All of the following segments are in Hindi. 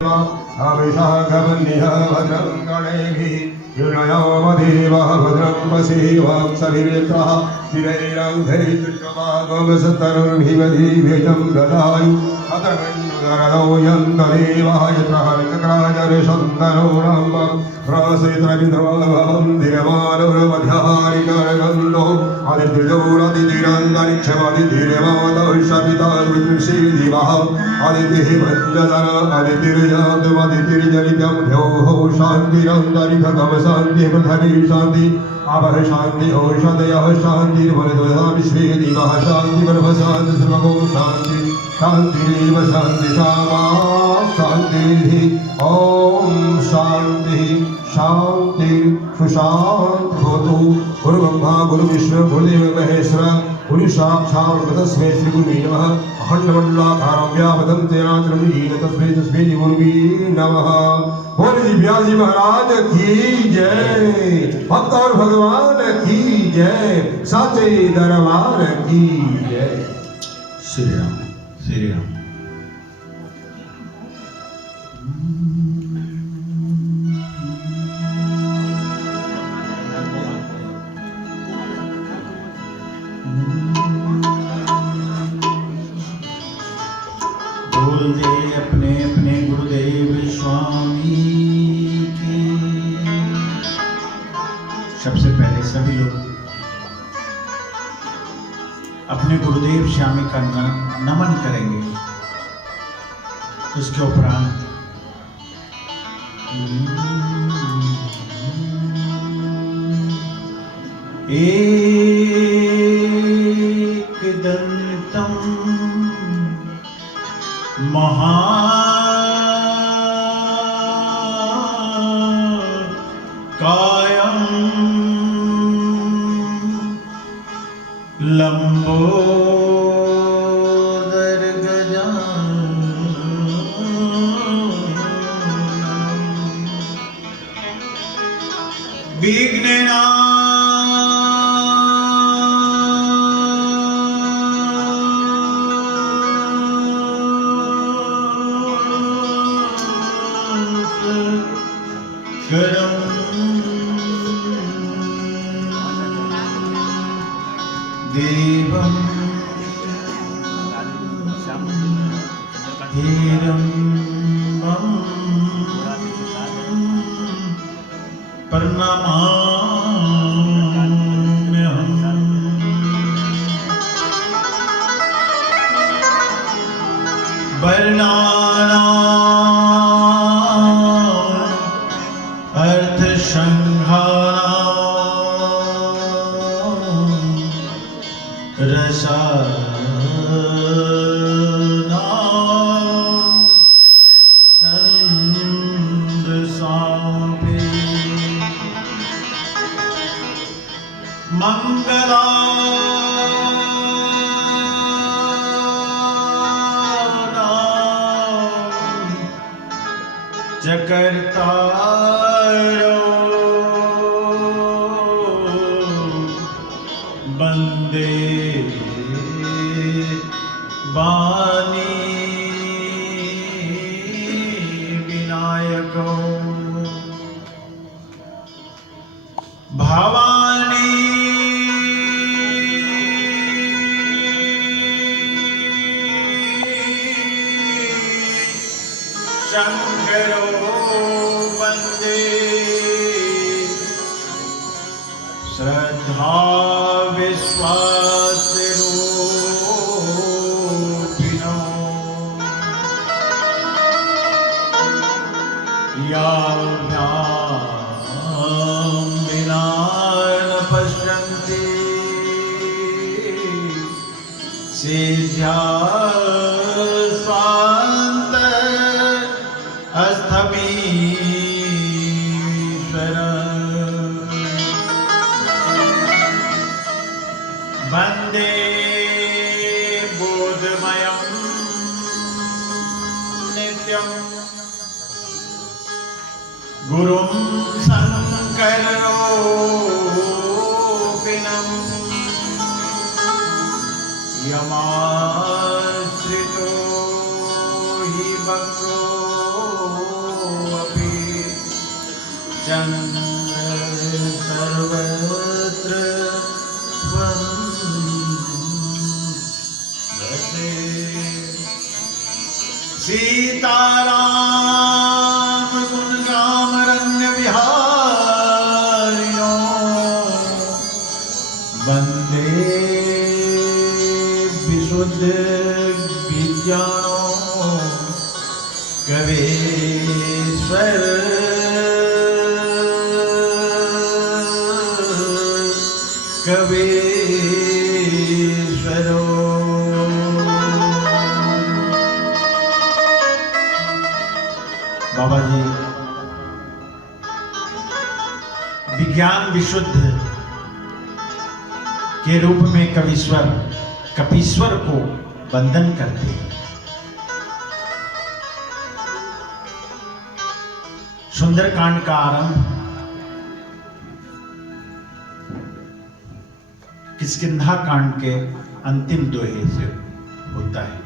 अभिषाकवन्यः भद्रं गणैभिः युनयामदेवः भद्रं वसिः वाक्सभिरेत्रः तिरैरङ्घैर्गमागमसतनुर्भिवधीभेजं ददायु अतगण्युगरदौ यन्तदेवः यत्रः विकराजरसन्तनोणाम्ब प्रसेत्रविन्द्रवभवं धीरमानवमध्यारिकगन्धो आदित्यजोरदितिरन्तरिक्षमदितिरेवातः शपिताश्रीदिवः आदितिः भञ्जधर आदितिर्यातमदितिर्जनित्यं ह्योः शान्तिरन्तरिक्षगम शान्ति पृथ्वी शान्ति आपः शान्ति औषधयः शान्ति वरदः विश्वे दिवः शान्ति गर्भ शान्ति सर्वगो शान्ति शान्तिरेव शान्ति सामा शान्तिः ॐ शान्तिः शान्ति सुशान्ति भवतु गुरु ब्रह्मा गुरु विष्णु गुरुदेव महेश्वर गुरु साक्षात् तस्मै श्री गुरुवे नमः अखण्डमण्डलाकारं व्यापदं तेनाचलं येन तस्मै तस्मै गुरुवे नमः। बोल जी व्यास महाराज की जय, भक्त और भगवान की जय, साचे दरबार की जय। श्री राम श्री राम। बोल दे अपने अपने गुरुदेव स्वामी की। सबसे पहले सभी लोग अपने गुरुदेव स्वामी का नमन करेंगे। उसके उपरांत एक दंतम महाकायं लंबोदरगजाननं विघ्नेनाशकरं देवं हिरण्यं प्रणमाम्यहम्। वर्णानाम् अर्थसंहाराम् रसानाम् छन्दसामपि मंगलानां जगर्तारो वन्दे वाणी विनायको भवानी शंकरो वन्दे श्रद्धा विश्वासरूपिणो याभ्यां विना न पश्यन्ति सिद्ध्या स्वान्त अस्थमीश्वर वन्दे बोधमयं नित्यं गुरुं शङ्कररूपिणं यमाश्रितो हि भक्तो राम गुण ग्राम रम्य विहारिणो वंदे विशुद्ध विज्ञानो कवीश्वर कवीश्वरो। बाबा जी विज्ञान विशुद्ध के रूप में कपीश्वर को वंदन करते हैं। सुंदरकांड का आरंभ किष्किंधा कांड के अंतिम दोहे से होता है।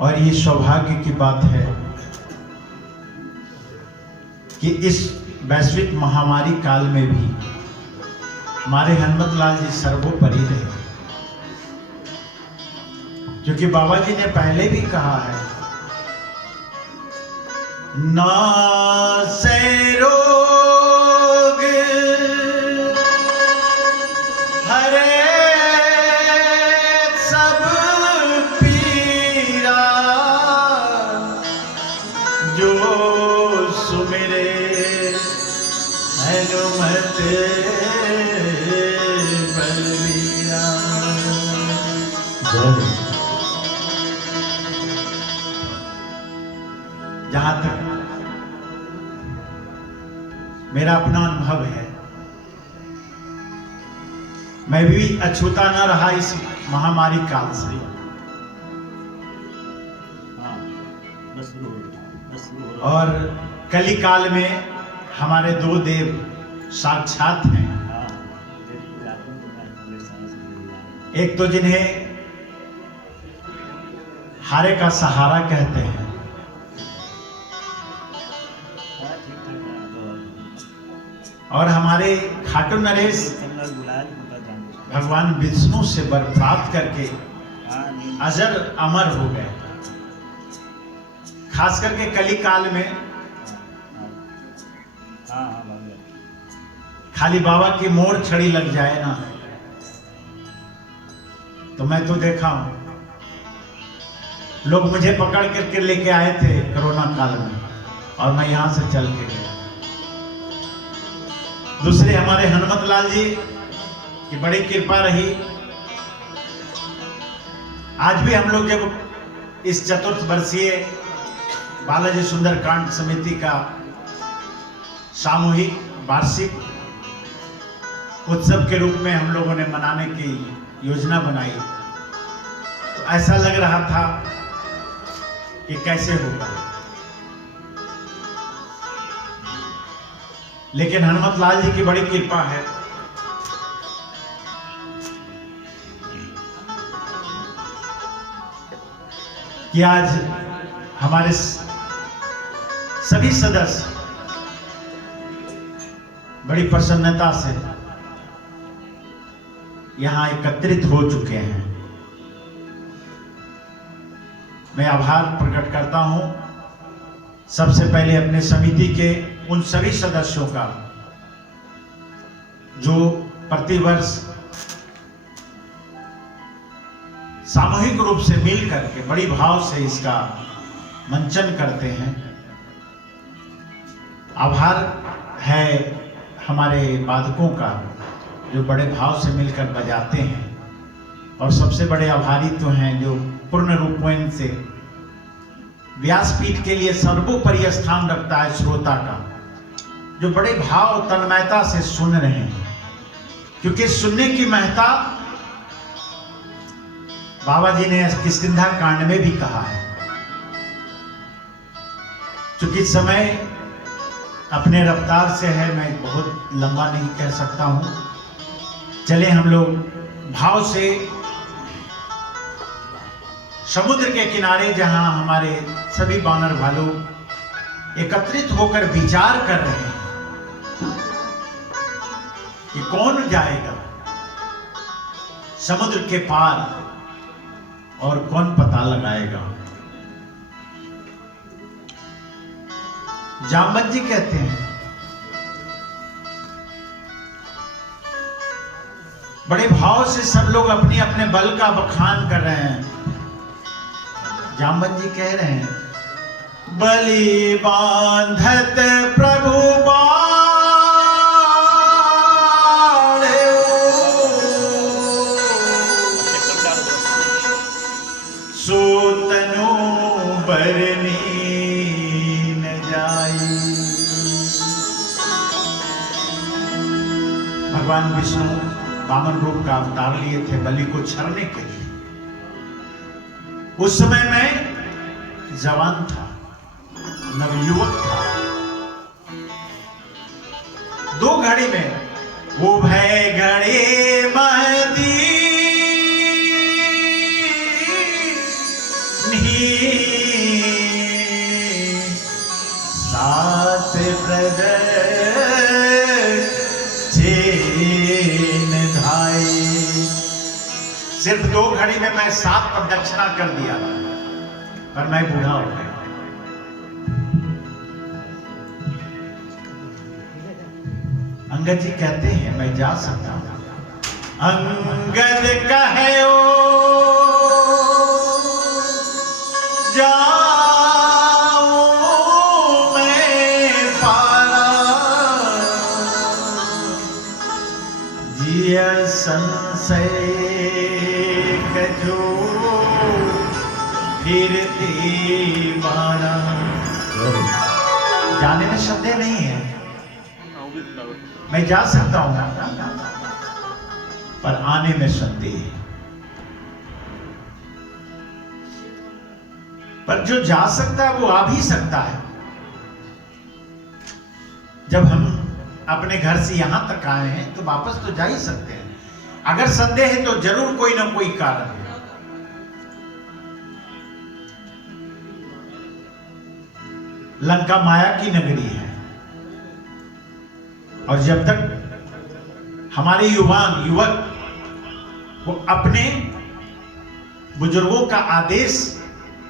और ये सौभाग्य की बात है कि इस वैश्विक महामारी काल में भी हमारे हनुमत लाल जी सर्वोपरि रहे, क्योंकि बाबा जी ने पहले भी कहा है, ना से रोग हरे सब पीरा, जो सुमिरे हनुमत बलबीरा। जहां तक मेरा अपना अनुभव है, मैं भी अछूता न रहा इस महामारी काल से। और कली काल में हमारे दो देव साक्षात हैं। एक तो जिन्हें हारे का सहारा कहते हैं, और हमारे खाटू नरेश भगवान विष्णु से वर प्राप्त करके अजर अमर हो गए। खास करके कली काल में खाली बाबा की मोड़ छड़ी लग जाए ना, तो मैं तो देखा हूं, लोग मुझे पकड़ करके लेके आए थे कोरोना काल में, और मैं यहां से चल के गया। दूसरे हमारे हनुमत लाल जी की बड़ी कृपा रही। आज भी हम लोग जब इस चतुर्थ वर्षीय बालाजी सुंदरकांड समिति का सामूहिक वार्षिक उत्सव के रूप में हम लोगों ने मनाने की योजना बनाई, तो ऐसा लग रहा था कि कैसे होगा, लेकिन हनुमत लाल जी की बड़ी कृपा है। कि आज हमारे सभी सदस्य बड़ी प्रसन्नता से यहां एकत्रित हो चुके हैं। मैं आभार प्रकट करता हूं सबसे पहले अपने समिति के उन सभी सदस्यों का जो प्रतिवर्ष सामूहिक रूप से मिल करके बड़ी भाव से इसका मंचन करते हैं। आभार है हमारे वादकों का जो बड़े भाव से मिलकर बजाते हैं, और सबसे बड़े आभारी तो हैं जो पूर्ण रूपों से व्यासपीठ के लिए सर्वोपरि स्थान रखता है श्रोता का, जो बड़े भाव तन्मयता से सुन रहे हैं, क्योंकि सुनने की महत्ता बाबा जी ने किष्किंधा कांड में भी कहा है। चूंकि समय अपने रफ्तार से है, मैं बहुत लंबा नहीं कह सकता हूं। चले हम लोग भाव से समुद्र के किनारे, जहां हमारे सभी बानर भालू एकत्रित होकर विचार कर रहे हैं कि कौन जाएगा समुद्र के पार और कौन पता लगाएगा। जामवंत जी कहते हैं, बड़े भाव से सब लोग अपने अपने बल का बखान कर रहे हैं। जामवंत जी कह रहे हैं, बलि बांधत प्रभु सोतनु बरनी न जाई। भगवान विष्णु वामन रूप का अवतार लिए थे बलि को छरने के लिए। उस समय मैं जवान था, नवयुवक था। 2 घड़ी में वो भय घड़ी महदी सात प्रदर सिर्फ 2 घड़ी में मैं 7 प्रदक्षिणा कर दिया, पर मैं बूढ़ा हो गया। अंगद जी कहते हैं, मैं जा सकता हूं। अंगद कहे ओ जाऊं मैं पारा, जिया संशय कजो फिर दीवाना। जाने में संदेह नहीं है, मैं जा सकता हूं, पर आने में संदेह है। पर जो जा सकता है वो आ भी सकता है। जब हम अपने घर से यहां तक आए हैं तो वापस तो जा ही सकते हैं। अगर संदेह है तो जरूर कोई ना कोई कारण है। लंका माया की नगरी है, और जब तक हमारे युवक वो अपने बुजुर्गों का आदेश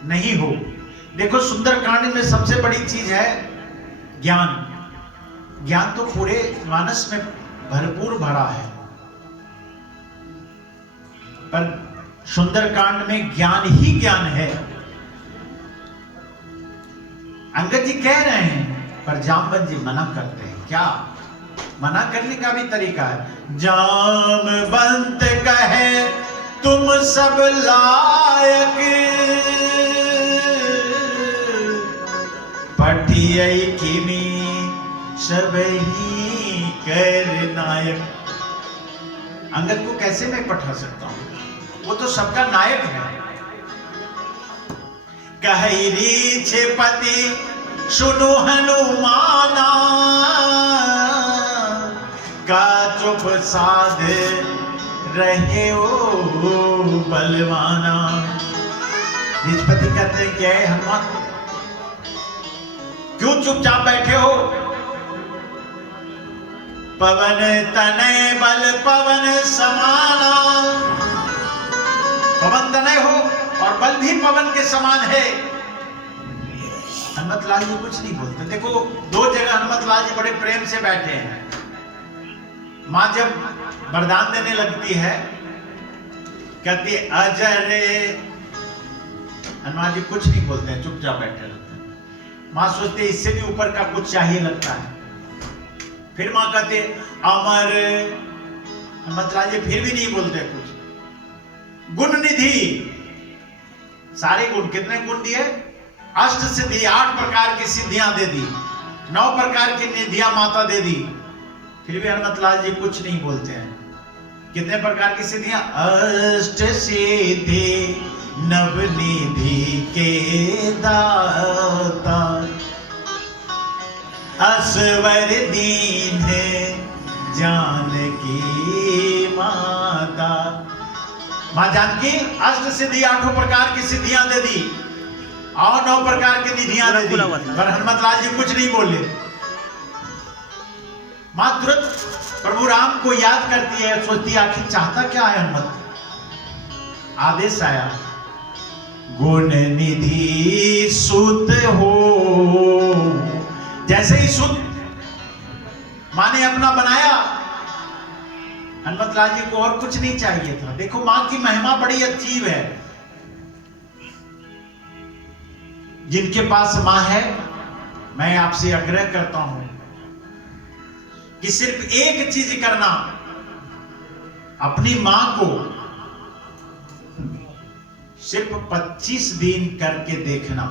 नहीं हो। देखो, सुंदरकांड में सबसे बड़ी चीज है ज्ञान। ज्ञान तो पूरे मानस में भरपूर भरा है, पर सुंदरकांड में ज्ञान ही ज्ञान है। अंगद जी कह रहे हैं, पर जामवंत जी मना करते हैं। क्या मना करने का भी तरीका है। जामवंत कहे तुम सब लायक, पठियै किमी सब ही कर नायक। अंगद को कैसे मैं पढ़ा सकता हूं, वो तो सबका नायक है। कहरी पति सुनु हनुमाना, का चुप साध रहे ओ बलवाना। निजपति कहते हैं, क्या है हनुमान, क्यों चुपचाप बैठे हो? पवन तनय बल पवन समाना। पवन तनय हो और बल भी पवन के समान है। हनुमत लाल जी कुछ नहीं बोलते। देखो, 2 जगह हनुमत लाल जी बड़े प्रेम से बैठे हैं। मां जब वरदान देने लगती है, कहती है अजर। हनुमान जी कुछ नहीं बोलते हैं, चुपचाप बैठे रहते हैं। मां सोचते हैं इससे भी ऊपर का कुछ चाहिए लगता है। फिर मां कहते अमर। हनुमत लाल जी फिर भी नहीं बोलते कुछ। गुण निधि, सारे गुण, कितने गुण दिए? अष्ट सिद्धि, 8 प्रकार की सिद्धियां दे दी, 9 प्रकार की निधियां माता दे दी। फिर भी हनुमत लाल जी कुछ नहीं बोलते हैं। कितने प्रकार की सिद्धियां? अष्ट सिद्धि नवनिधि के दाता, असवर दीन जानकी माता। मां जानकी अष्ट सिद्धि, 8 प्रकार की सिद्धियां दे दी और 9 प्रकार की निधियां दे दी, पर हनुमत लाल जी कुछ नहीं बोले। मां तुरंत प्रभु राम को याद करती है, सोचती है आखिर चाहता क्या है हनुमत। आदेश आया, गुण निधि सुत हो। जैसे ही सुत माँ ने अपना बनाया, हनुमत लाल जी को और कुछ नहीं चाहिए था। देखो माँ की महिमा बड़ी अजीब है। जिनके पास माँ है, मैं आपसे आग्रह करता हूं कि सिर्फ एक चीज करना, अपनी मां को सिर्फ 25 दिन करके देखना।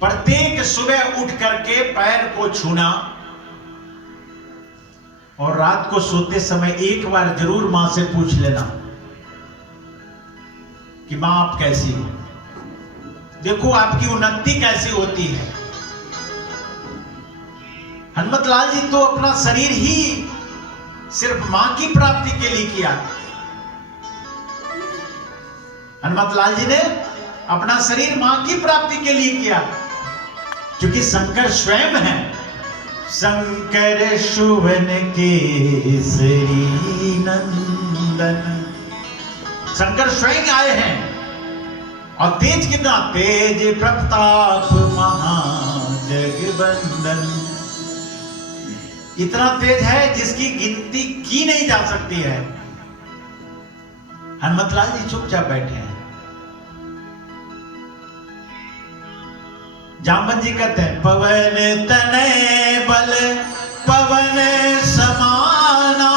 प्रत्येक सुबह उठ करके पैर को छूना और रात को सोते समय एक बार जरूर मां से पूछ लेना कि मां आप कैसी हो। देखो आपकी उन्नति कैसी होती है। हनुमत लाल जी तो अपना शरीर ही सिर्फ मां की प्राप्ति के लिए किया। हनुमत लाल जी ने अपना शरीर मां की प्राप्ति के लिए किया, क्योंकि शंकर स्वयं है। शंकर सुवन केसरी नंदन, शंकर स्वयं आए हैं। और तेज कितना, तेज प्रताप महाजगबंदन, इतना तेज है जिसकी गिनती की नहीं जा सकती है। हनुमत लाल जी चुपचाप बैठे हैं। जामवंत जी कहते हैं, पवन तनय बल पवन समाना,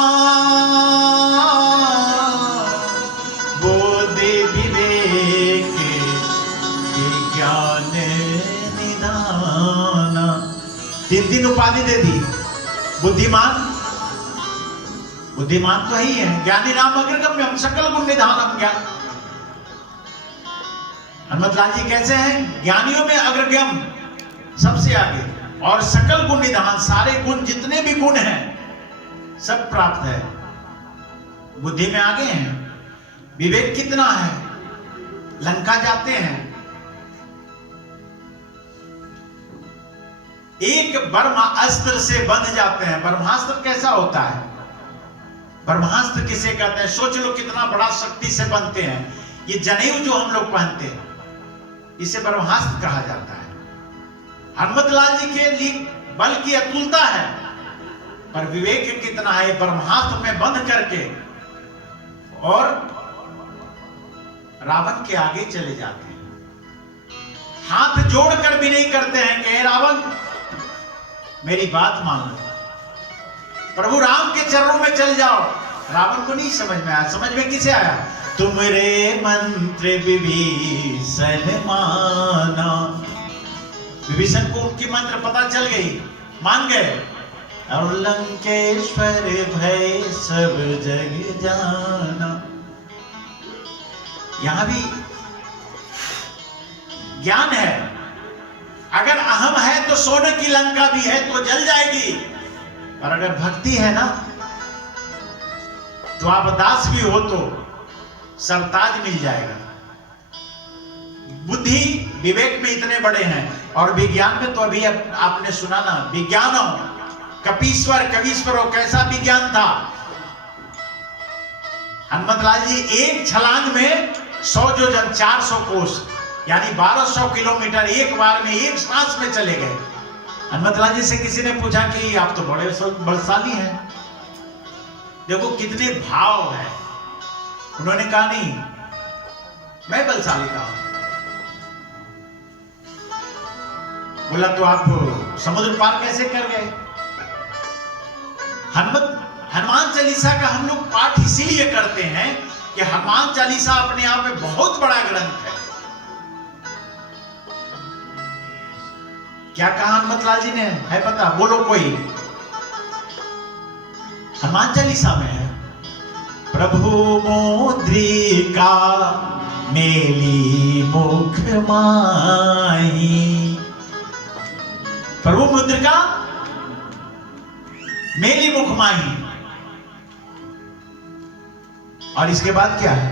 बोधि विवेक विज्ञान निधाना। 3 उपाधि दे दी। बुद्धिमान, बुद्धिमान तो ही है। ज्ञानी नाम अग्रगम्यम सकल गुण निधानम ज्ञान। हनुमत लाल जी कैसे हैं? ज्ञानियों में अग्रगम्य, सबसे आगे, और सकल गुण निधान, सारे गुण जितने भी गुण हैं सब प्राप्त है। बुद्धि में आगे हैं। विवेक कितना है? लंका जाते हैं, एक ब्रह्मास्त्र से बंध जाते हैं। ब्रह्मास्त्र कैसा होता है? ब्रह्मास्त्र किसे कहते हैं? सोच लो कितना बड़ा शक्ति से बनते हैं। ये जनेऊ जो हम लोग पहनते हैं, इसे ब्रह्मास्त्र कहा जाता है। हनुमत लाल जी के लिए बल की अतुलता है, पर विवेक कितना है? ब्रह्मास्त्र में बंध करके और रावण के आगे चले जाते हैं। हाथ जोड़कर भी नहीं करते हैं कि रावण मेरी बात मान लो, प्रभु राम के चरणों में चल जाओ। रावण को नहीं समझ में आया। समझ में किसे आया? तुमरे मंत्र विभीषण माना। विभीषण को उनकी मंत्र पता चल गई, मान गए। और लंकेश्वर भय सब जग जाना। यहां भी ज्ञान है। अगर अहम है तो सोने की लंका भी है तो जल जाएगी, और अगर भक्ति है ना, तो आप दास भी हो तो सरताज मिल जाएगा। बुद्धि विवेक में इतने बड़े हैं, और विज्ञान में तो अभी आपने सुना ना, विज्ञानों कपीश्वर कवीश्वरों, कैसा विज्ञान था। हनुमत लाल जी एक छलांग में 100 योजन 400 कोस यानी 1200 किलोमीटर एक बार में, एक सांस में चले गए। हनुमत लाल जी से किसी ने पूछा कि आप तो बड़े बलशाली हैं, देखो कितने भाव है। उन्होंने कहा नहीं, मैं बलशाली कहा। बोला तो आप समुद्र पार कैसे कर गए? हनुमान चालीसा का हम लोग पाठ इसीलिए करते हैं कि हनुमान चालीसा अपने आप में बहुत बड़ा ग्रंथ है। क्या कहा हनुमत लाल जी ने, है पता? बोलो कोई। हनुमान चालीसा में है, प्रभु मुद्रिका मेली मुख माही। प्रभु मुद्रिका मेली मुख माही। और इसके बाद क्या है?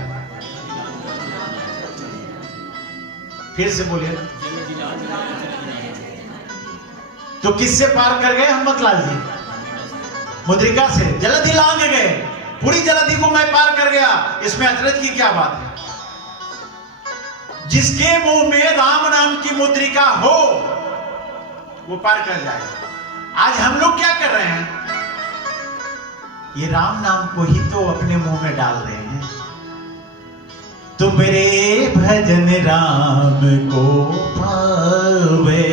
फिर से बोलिए ना। तो किससे पार कर गए हनुमत लाल जी? मुद्रिका से। जलधि लांग गए, पूरी जलधि को मैं पार कर गया। इसमें अचरज की क्या बात है? जिसके मुंह में राम नाम की मुद्रिका हो वो पार कर जाएगा। आज हम लोग क्या कर रहे हैं, ये राम नाम को ही तो अपने मुंह में डाल रहे हैं। तुमरे भजन राम को पावे।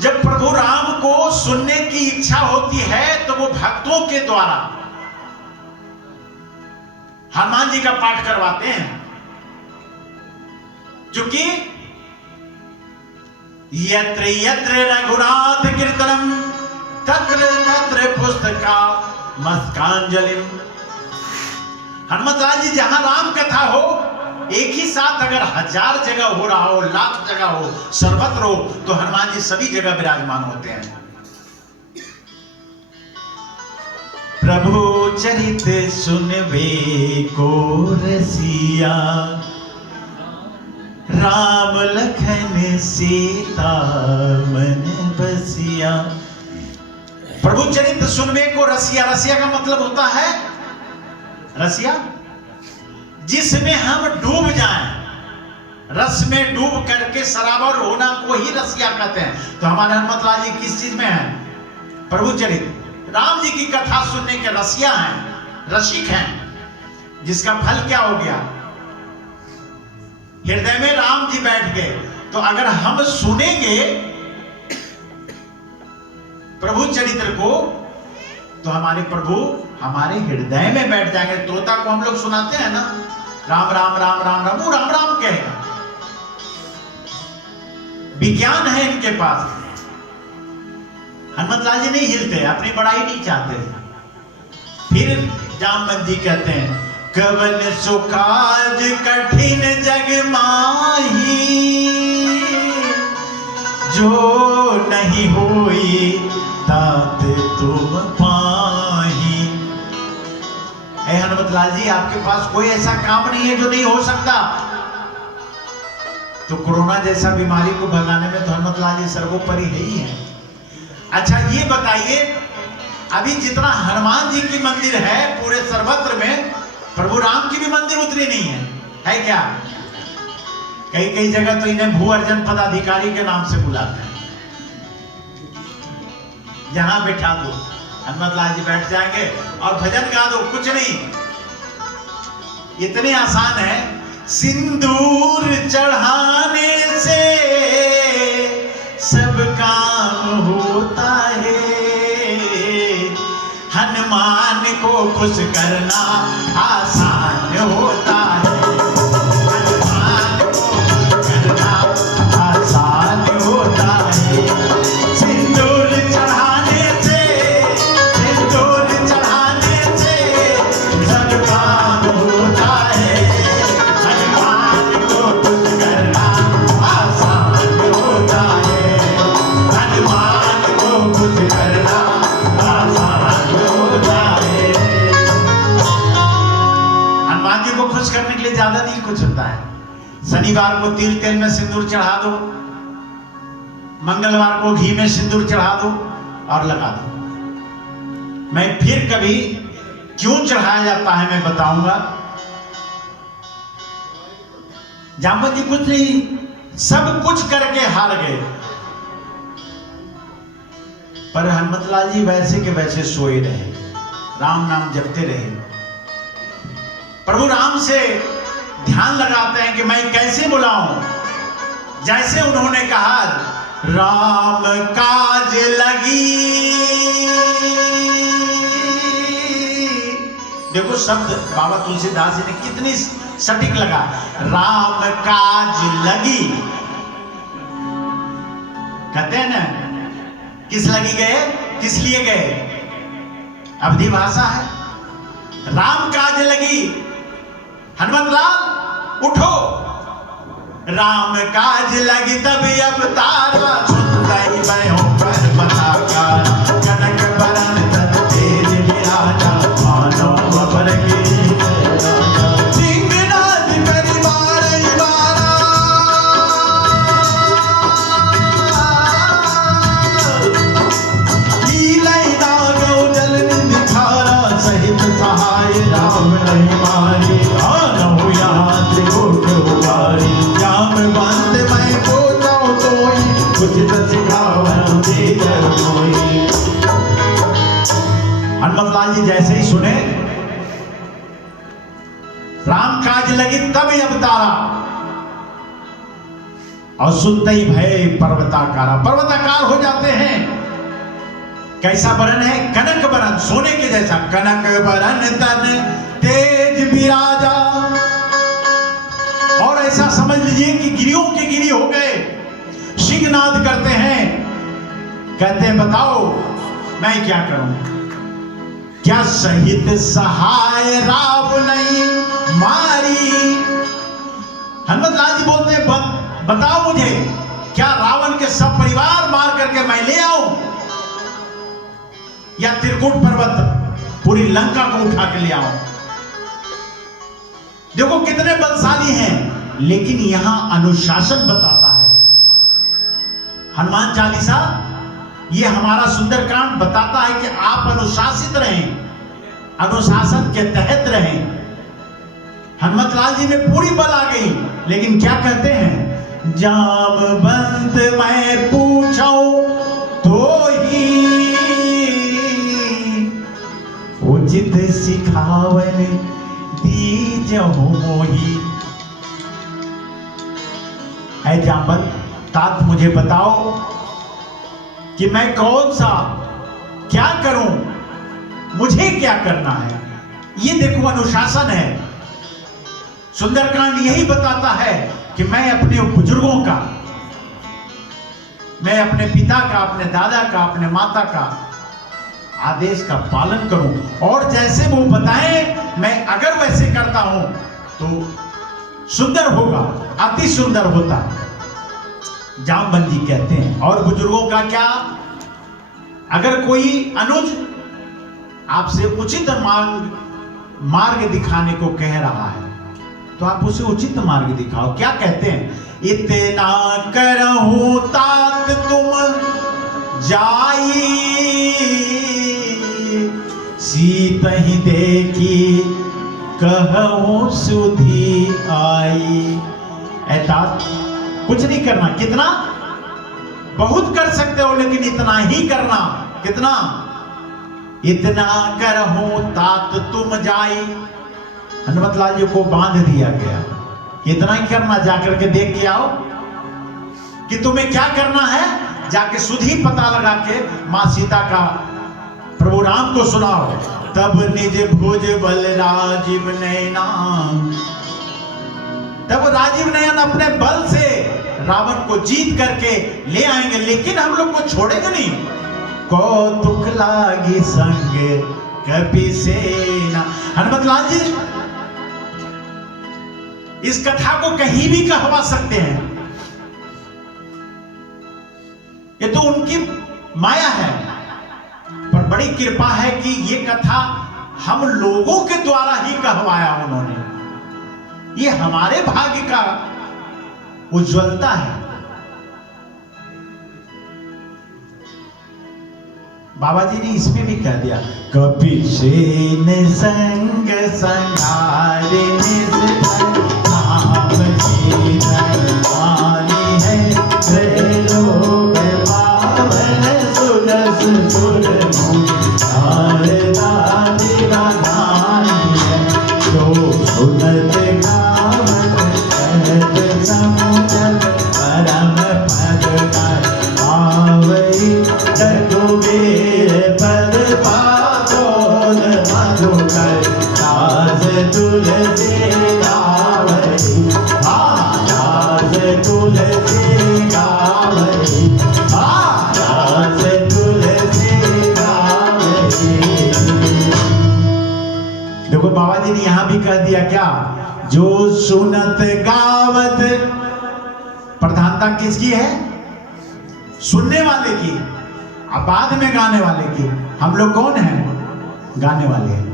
जब प्रभु राम को सुनने की इच्छा होती है तो वो भक्तों के द्वारा हनुमान जी का पाठ करवाते हैं, क्योंकि यत्र यत्र रघुनाथ कीर्तनम तत्र तत्र पुस्तका मस्तकांजलिम। हनुमत लाल जी जहां राम कथा हो, एक ही साथ अगर 1000 जगह हो रहा हो, लाख जगह हो, सर्वत्र हो, तो हनुमान जी सभी जगह विराजमान होते हैं। प्रभु चरित सुनबे को रसिया, राम लखन सीता मन बसिया। प्रभु चरित्र सुनबे को रसिया, रसिया का मतलब होता है रसिया जिसमें हम डूब जाएं, रस में डूब करके सराबर होना को ही रसिया कहते हैं। तो हमारे हनुमत लाल जी किस चीज में है? प्रभु चरित्र राम जी की कथा सुनने के रसिया हैं, रसिक हैं, जिसका फल क्या हो गया? हृदय में राम जी बैठ गए। तो अगर हम सुनेंगे प्रभु चरित्र को तो हमारे प्रभु हमारे हृदय में बैठ जाएंगे। तोता को हम लोग सुनाते हैं ना, राम राम राम राम राम, वो राम राम कहेगा। विज्ञान है इनके पास। हनुमत लाल जी नहीं हिलते, अपनी बड़ाई नहीं चाहते। फिर जामवंत जी कहते हैं, कवन सुकाज कठिन जग माही, जो नहीं होई तात तुम पाही। ऐ हनुमत लाल जी, आपके पास कोई ऐसा काम नहीं है जो नहीं हो सकता। तो कोरोना जैसा बीमारी को भगाने में तो हनुमत लाल जी सर्वोपरि है ही है। अच्छा ये बताइए, अभी जितना हनुमान जी की मंदिर है पूरे सर्वत्र में, प्रभु राम की भी मंदिर उतनी नहीं है क्या? कई कई जगह तो इन्हें भू अर्जन पदाधिकारी के नाम से बुलाते हैं। जहां बैठा दो, हनुमत लाल जी बैठ जाएंगे और भजन गा दो, कुछ नहीं। इतने आसान है। सिंदूर चढ़ाने से सब काम होता है, हनुमान को खुश करना आसान होता है, हनुमान को खुश करना आसान होता है। सिंदूर चढ़ाने से सब काम होता है, हनुमान को खुश करना आसान होता है, हनुमान को खुश करना आसान होता है। हनुमान जी को खुश करने के लिए ज्यादा नहीं कुछ होता है। शनिवार को तिल तेल में सिंदूर चढ़ा दो, मंगलवार को घी में सिंदूर चढ़ा दो और लगा दो। मैं फिर कभी क्यों चढ़ाया जाता है मैं बताऊंगा। जामवंत जी कुछ नहीं, सब कुछ करके हार गए, पर हनुमत लाल जी वैसे के वैसे सोए रहे, राम नाम जपते रहे। प्रभु राम से ध्यान लगाते हैं कि मैं कैसे बुलाऊं। जैसे उन्होंने कहा, राम काज लगी। देखो शब्द बाबा तुलसीदास जी ने कितनी सटीक लगा, राम काज लगी। कहते हैं ना, किस लगी गए, किस लिए गए, अवधि भाषा है। राम काज लगी, हनुमत लाल उठो, राम काज लगी तब अवतारा, सुनताई भयो पर बताकार, कनक बरन तन तेज विराजा, मानव अपर की सिंहनाद परिवार इबारा, लीलाई दागो जल निखारा, सहित सहाय राम नहीं मारी, आनहु यहाँ त्रिलोक हुआ लाल जी जैसे ही सुने, राम काज लगी तब अवतारा, और सुनते ही भय पर्वताकारा, पर्वताकार हो जाते हैं। कैसा बरन है? कनक बरन, सोने के जैसा। कनक बरन तन तेज विराजा, और ऐसा समझ लीजिए कि गिरियों के गिरी हो गए। सिंहनाद करते हैं, कहते हैं बताओ मैं क्या करूं, क्या सहित सहाय राव नहीं मारी। हनुमत लाल जी बोलते हैं बताओ मुझे, क्या रावण के सब परिवार मार करके मैं ले आऊं, या त्रिकूट पर्वत पूरी लंका को उठा के ले आऊं। देखो कितने बलशाली हैं, लेकिन यहां अनुशासन बताता है। हनुमान चालीसा ये हमारा सुंदरकांड बताता है कि आप अनुशासित रहें, अनुशासन के तहत रहें। हनुमत लाल जी में पूरी बल आ गई, लेकिन क्या कहते हैं, जामवंत मैं पूछूं तो ही उचित सिखावन दीजहु मोही। ऐ जामवंत, तात मुझे बताओ कि मैं कौन सा क्या करूं, मुझे क्या करना है। ये देखो अनुशासन है। सुंदरकांड यही बताता है कि मैं अपने बुजुर्गों का, मैं अपने पिता का, अपने दादा का, अपने माता का आदेश का पालन करूं, और जैसे वो बताएं मैं अगर वैसे करता हूं तो सुंदर होगा, अति सुंदर होता। जामवंत जी कहते हैं, और बुजुर्गों का क्या, अगर कोई अनुज आपसे उचित मार्ग दिखाने को कह रहा है तो आप उसे उचित मार्ग दिखाओ। क्या कहते हैं, इतना करहूं तात तुम जाई, सीत ही देखी कहूं सुधी आई। ऐ तात कुछ नहीं करना, कितना बहुत कर सकते हो, लेकिन इतना ही करना। कितना? इतना करहूं तात तुम जाई। हनुमत लाल जी को बांध दिया गया, इतना ही करना, जाकर के देख के आओ कि तुम्हें क्या करना है। जाके सुधी पता लगा के मां सीता का प्रभु राम को सुनाओ। तब निज भुज बल राजीव नयना, तब राजीव नयन अपने बल से रावण को जीत करके ले आएंगे, लेकिन हम लोग को छोड़ेंगे नहीं। कौतुक लागी संग कपि सेना। हनुमत लाल जी इस कथा को कहीं भी कहवा सकते हैं, ये तो उनकी माया है, पर बड़ी कृपा है कि ये कथा हम लोगों के द्वारा ही कहवाया उन्होंने। ये हमारे भाग्य का उज्ज्वलता है। बाबा जी ने इसमें भी कह दिया, कपि सेन संग संहारे नाम की धरवानी है, त्रिलोक पावन सुरस सुर मुनि शारदा दिवानी है। जो सुनत गावत कहत समुझत परम पद आवई, रघुबीर पद पावन मधुकर दास तुलसी गावई, दास तुलसी गावई, दास तुलसी गावई। देखो बाबा जी ने यहां भी कह दिया क्या, जो सुनत गावत, प्रधानता किसकी है? सुनने वाले की, अब बाद में गाने वाले की। हम लोग कौन हैं? गाने वाले हैं,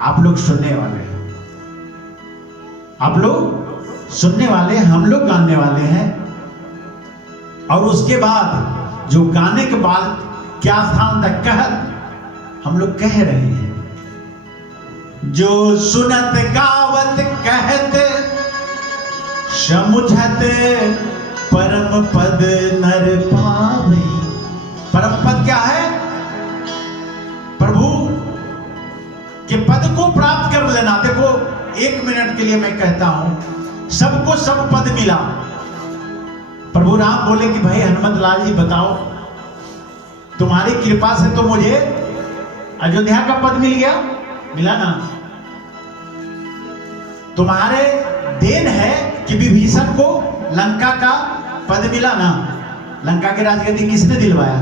आप लोग सुनने वाले हैं। आप लोग सुनने वाले, हम लोग गाने वाले हैं। और उसके बाद जो गाने के बाद क्या स्थान तक कहत, हम लोग कह रहे हैं, जो सुनत गावत कहत समुझत परम पद नर पावे। परम पद क्या है? प्रभु 1 मिनट के लिए मैं कहता हूं, सबको सब पद मिला। प्रभु राम बोले कि भाई हनुमत लाल जी बताओ, तुम्हारी कृपा से तो मुझे अयोध्या का पद मिल गया, मिला ना? तुम्हारे देन है कि विभीषण को लंका का पद मिला ना? लंका के राजगद्दी किसने दिलवाया?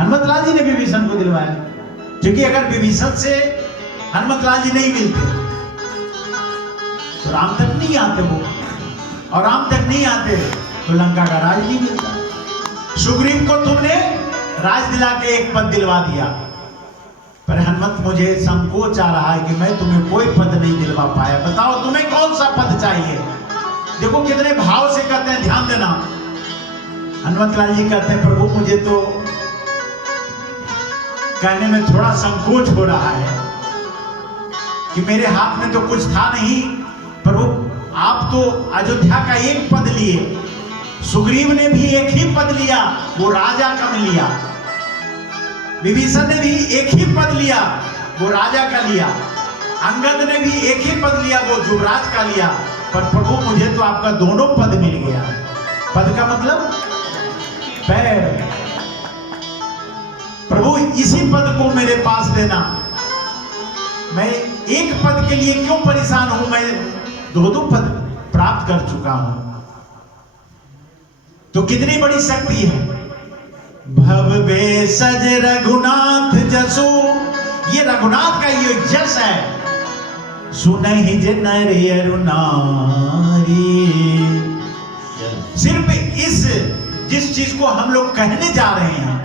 हनुमत लाल जी ने विभीषण को दिलवाया। क्योंकि अगर विभीषण से हनुमत लाल जी नहीं मिलते तो राम तक नहीं आते वो, और राम तक नहीं आते तो लंका का राज नहीं मिलता। सुग्रीव को तुमने राज दिला के एक पद दिलवा दिया, पर हनुमत मुझे संकोच आ रहा है कि मैं तुम्हें कोई पद नहीं दिलवा पाया। बताओ तुम्हें कौन सा पद चाहिए? देखो कितने भाव से कहते हैं, ध्यान देना। हनुमत लाल जी कहते हैं प्रभु मुझे तो कहने में थोड़ा संकोच हो रहा है कि मेरे हाथ में तो कुछ था नहीं। प्रभु आप तो अयोध्या का एक पद लिए, सुग्रीव ने भी एक ही पद लिया, वो राजा का लिया। विभीषण ने भी एक ही पद लिया, वो राजा का लिया। अंगद ने भी एक ही पद लिया, वो युवराज का लिया। पर प्रभु मुझे तो आपका दोनों पद मिल गया। पद का मतलब पैर। प्रभु इसी पद को मेरे पास देना। मैं एक पद के लिए क्यों परेशान हूं, मैं 2 पद प्राप्त कर चुका हूं। तो कितनी बड़ी शक्ति है। भव भेषज रघुनाथ जसो, ये रघुनाथ का ये जस है। सुनहि जे नर अरु नारी। सिर्फ इस जिस चीज को हम लोग कहने जा रहे हैं,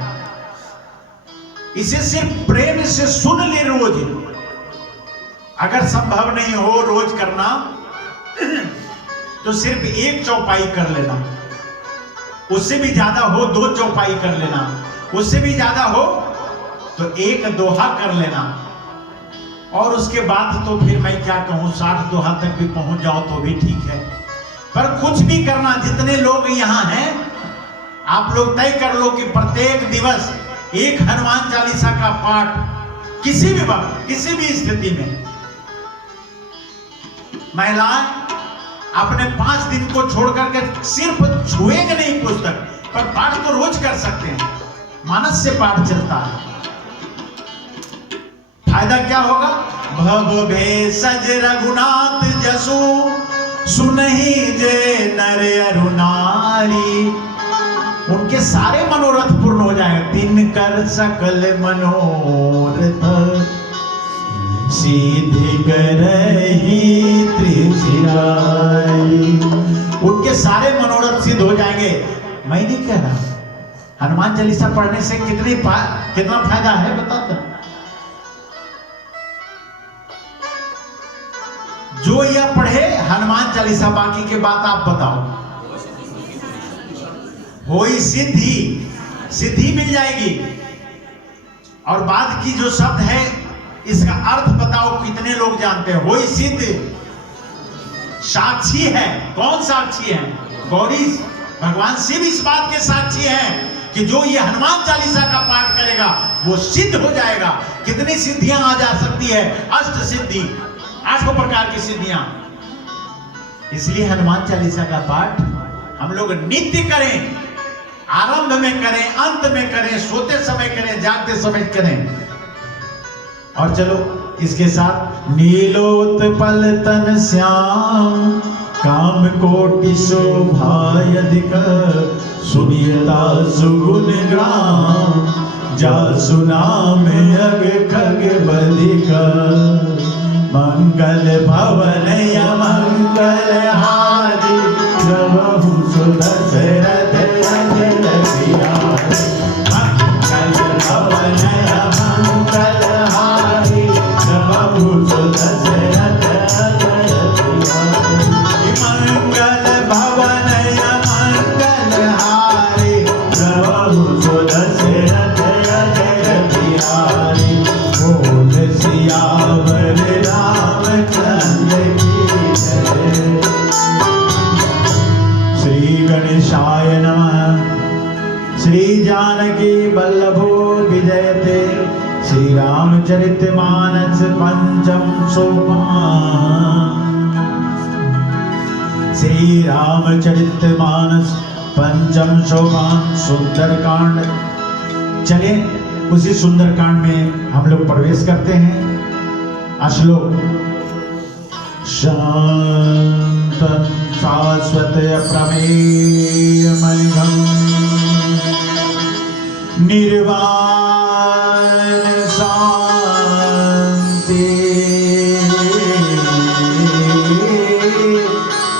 इसे सिर्फ प्रेम से सुन ले रोज। अगर संभव नहीं हो रोज करना तो सिर्फ 1 चौपाई कर लेना, उससे भी ज्यादा हो 2 चौपाई कर लेना, उससे भी ज्यादा हो तो 1 दोहा कर लेना। और उसके बाद तो फिर मैं क्या कहूं, 60 दोहा तक भी पहुंच जाओ तो भी ठीक है। पर कुछ भी करना, जितने लोग यहां हैं आप लोग तय कर लो कि प्रत्येक दिवस 1 हनुमान चालीसा का पाठ किसी भी वक्त किसी भी स्थिति में। महिलाएं अपने 5 दिन को छोड़कर के सिर्फ छुएंगे नहीं पुस्तक, पर पाठ तो रोज कर सकते हैं। मानस से पाठ चलता है। फायदा क्या होगा? भव भेषज रघुनाथ जसु, सुनहि जे नर अरु नारी। उनके सारे मनोरथ पूर्ण हो जाएंगे। तिनकर सकल मनोरथ सिद्धि करहि त्रिशिराई। उनके सारे मनोरथ सिद्ध हो जाएंगे। मैं नहीं कह रहा, हनुमान चालीसा पढ़ने से कितना फायदा है बताता। जो यह पढ़े हनुमान चालीसा, बाकी के बात आप बताओ। होई सिद्धि, सिद्धि मिल जाएगी। और बाद की जो शब्द है इसका अर्थ बताओ, कितने लोग जानते हैं? होई सिद्ध साक्षी है। कौन साक्षी है? गौरी। भगवान शिव इस बात के साक्षी हैं कि जो ये हनुमान चालीसा का पाठ करेगा वो सिद्ध हो जाएगा। कितनी सिद्धियां आ जा सकती है? 8 सिद्धि, 8 प्रकार की सिद्धियां। इसलिए हनुमान चालीसा का पाठ हम लोग नित्य करें, आरंभ में करें, अंत में करें, सोते समय करें, जागते समय करें। और चलो इसके साथ नीलोत्पल तन श्याम, काम कोटि शोभायधिक, सुनियता सुगुण ग्राम, जासु नाम अग खग बलिक, मंगल भवन मंगल हारी, प्रभु सुदशरथ मंगल बिहारी। मंगल भवन मंगल हारी, प्रभु सुदशरथ मंगल भवन मंगल हारी, प्रभु सुदशरथ बिहारी। बोल सियावर रामचंद्र की जय। श्री गणेशाय नमः। श्री जानकी वल्लभो विजयते। श्री रामचरितमानस पंचम सोपान। श्री रामचरितमानस पंचम सोपान सुंदरकांड। चले उसी सुंदरकांड में हम लोग प्रवेश करते हैं। श्लोक शांतं शाश्वत अप्रमेय मलिनं निर्वाण शांति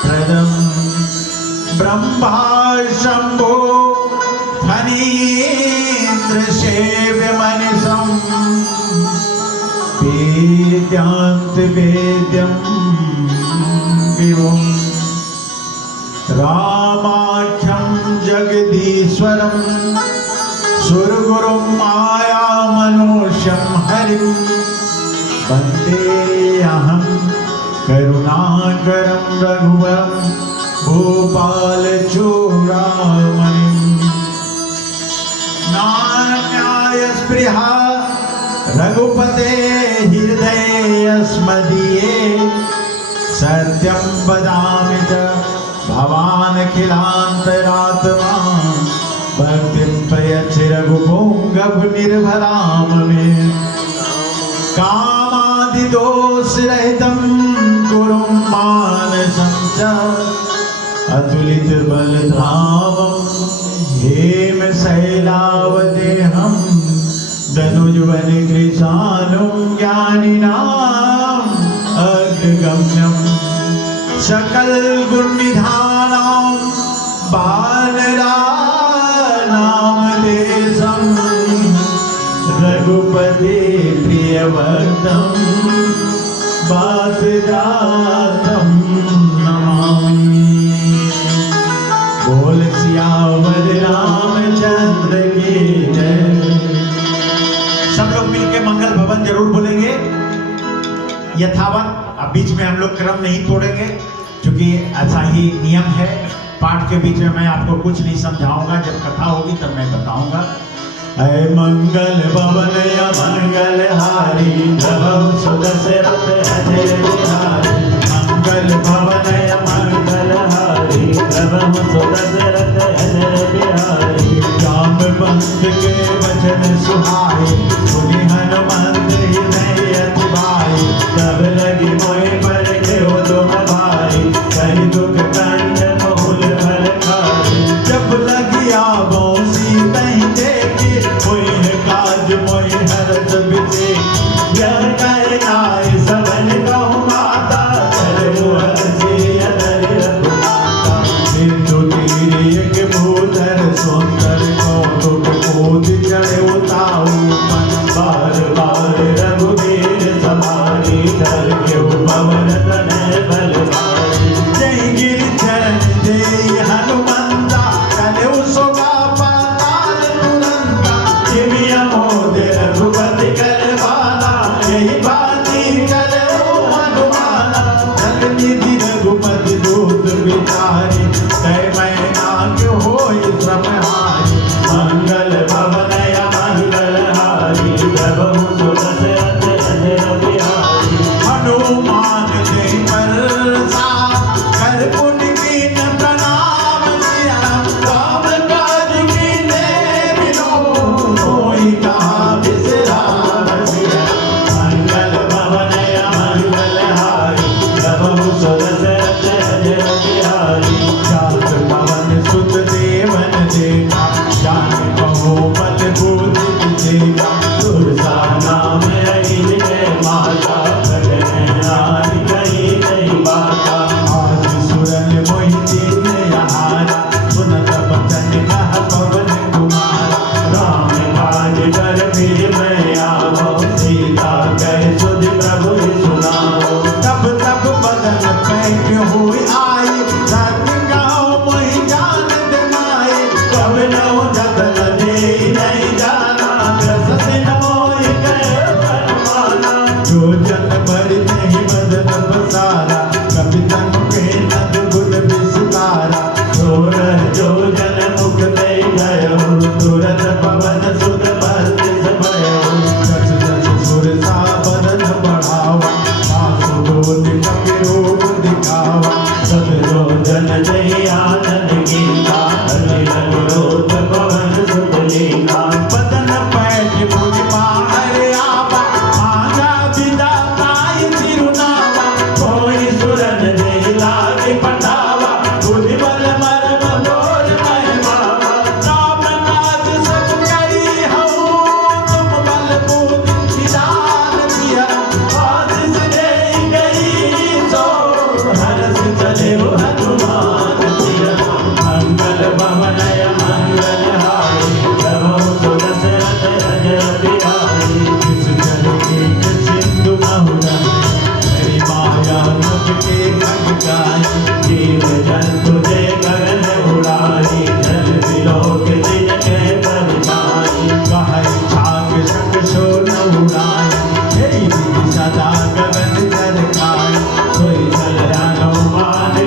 प्रदं ब्रह्मा शंभो फणीन्द्र सेव्य मनिषं वेद्यान्त वेद्यं विभुं रामाख्यं जगदीश्वरं सुरगुरुं मायामनोष्यं हरिं वन्देऽहं करुणाकरं रघुवरं भूपालचूडामणिं। नान्यायस्पृहा रघुपते हृदयेऽस्मदीये सत्यं वदामि च भवानखिलान्तरात्मा भक्तिं प्रयच्छ रघुपुङ्गव निर्भराम मे। कामादिदोषरहितं गुरुं मानसं च अतुलितबलधामं हेमशैलावदेहं धनुजवनकृशानुं ज्ञानिनाम् अग्रगम्यं सकलगुणनिधानां बालरानामदेशं रघुपते प्रियभक्तं वातजातं नमामि। बोल सियावर रामचंद्र की जय। सब लोग मिलके मंगल भवन जरूर बोलेंगे यथावत। अब बीच में हम लोग क्रम नहीं तोड़ेंगे क्योंकि ऐसा ही नियम है। पाठ के बीच में मैं आपको कुछ नहीं समझाऊंगा, जब कथा होगी तब मैं बताऊंगा। अय मंगल भवन या मंगल हारी प्रभु सुदशरथ अजय बिहारी। मंगल भवन या मंगल हारी प्रभु सुदशरथ अजय बिहारी। राम पंथ के वचन सुहाए सुनि हनुमंत हृदय अति भाई। तब लगी मोहि पर केहु तुम भाई कहि दुख कंचन मूल फल खाई। जब लगी आवो सीतहि देखी कोई काज मोहि हरष बिसेकी। यह कहि नाय सबन कहु माता चलहु हरषि अधरि रघुनाथा। सिंधु तीर एक भूधर सुंदर कौतुक कूद चढ़े उताऊ मन। बार बार रघुवीर सवारी धर केहु पवन तनय बल भारी। जय गिरि चरण जय हनुमंता कलहु सोगा पाताल तुरंता। जिमिया मोद रघुपति कर बाला यही बाती कलहु हनुमाना। जग निधि रघुपति दूत बिचारी कह मैना क्यों होई श्रम हारी। मंगल भवन या मंगल हारी प्रभु सुदशरथ अजय बिहारी। हनुमान जय बरसा कर पुण्य कीन प्रणाम किया। राम काज कीने बिनो कोई कहा बिसराम किया। मंगल भवन या मंगल हारी प्रभु सुदशरथ अजय बिहारी। जात पवन सुत देवन देखा जान कहो बल बूझ विजेका। तुलसा नाम अहिल जय माता नारी कही कही बाता। आज सुरन मोहि दीन यहारा सुनत बचन कह पवन कुमारा। राम काज कर फिर मैं आवो सीता कह सुध प्रभु सुनाओ। तब तब बदन पैक हुई आई रख गाँव मोहि जान दिमाए। कब न आनंद गीता हरि रघुरोध पवन सुत लीला बदन पैठ भुज बाहर आवा मांगा विदाताय तिरुनावा कोई सुरन दे लागे पटावा बुद्धि बल मर्म बोल महिमा राम काज सब करी हूँ तुम बल बुद्धि विधान दिया आशीष दे गई सो हरस चले हो हनुमान सिया मंगल भवनय मंगल हारी प्रभु सुदशरथ अजय बिहारी किस जल के सिंधु महुरा मेरी माया मुख के खग गाय जीव जंतु जे गगन उड़ाई जल विलोक दिन के परिमाई कहै छाक संग सो न उड़ाय तेरी विधि सदा गगन जल खाय सोई चल हनुमान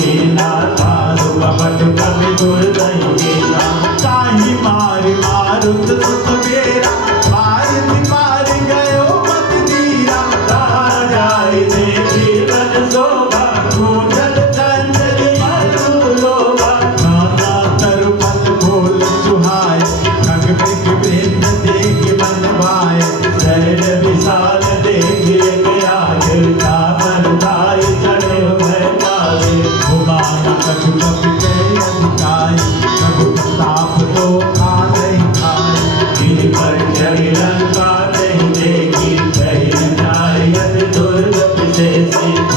गीला तारु कपट कवि दुर्दैवीला ताहि मार मारुत सुत बेरा मार मार गयो मत दीरा राजाई दे जीवन शोभा पूजन चंद्र मरु लोभा नाना तरु पल बोल सुहाय खग मृग वृंद देख मन भाय शैल विशाल देख एक आग चामर धाय चढ़े हुए काले घुमाना कछु कपि के अधिकाय प्रभु प्रताप तो खाए खाए गिर पर चढ़ी लंका नहीं देखी कहीं नारियत दुर्गति से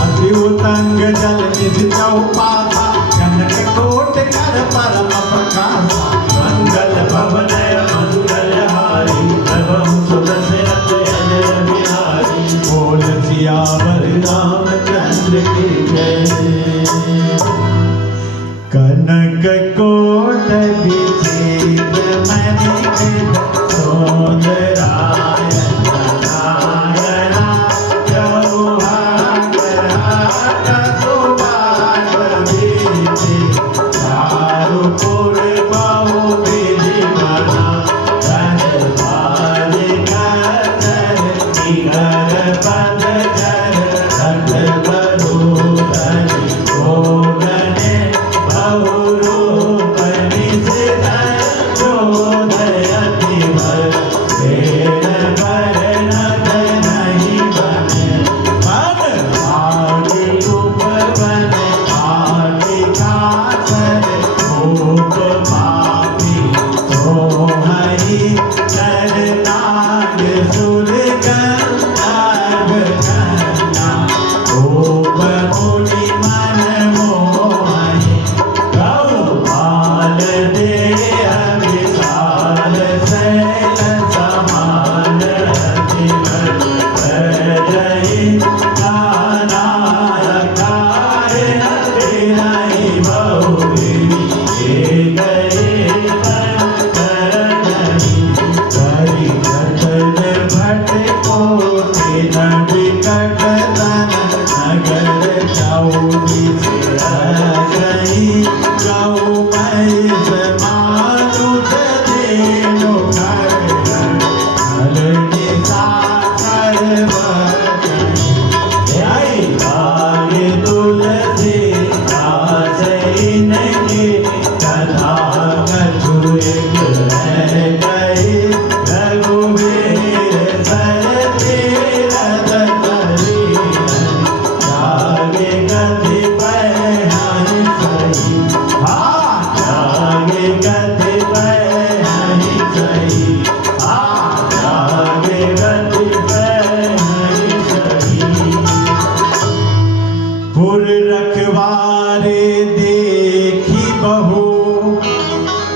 अति उतंग जल निधि चौपासा कनक कोट कर परम प्रकाशा मंगल भवनय मंगल हारी प्रभु सुदशरथ अजय बिहारी बोल सियावर रामचंद्र की जय कनक कोट विचित्र मणिक सोदराय नारायणा जौहागराग सुभाग बीते चारुपुर बहु विधि बना धन बालिका निगर पद जर खट बरूधन भोगने बहुरूपनि सिधर चोदयति भर भेड़ भर नग नहीं बने मन आगे उपवन आगे कासर भूप पापी सोहरी चरनाग सुर गंधाग खन्ना गोप मुनि मन मोहि गौपाल दे विशाल शैल समान अतिमल जय नानायकार नहीं बहुरी गए करी कटन भट कोटि नबिकट तन नगर चौदी गई गौ मैस मानुष देनु हलनि साकर वचन जय आगे तुलसी दासई नहीं कथा कछु एक रह गई रघुवीर सर तीरथ करी जागे गति पहनि सही जागे गति पहनि सही जागे गति पहनि सही पुर रखवारे देखी बहु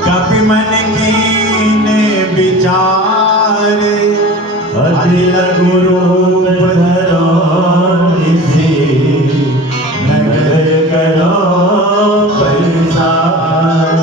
कपि मन कीने विचार अति लघु रूप धरो निधि नगर करो परिसार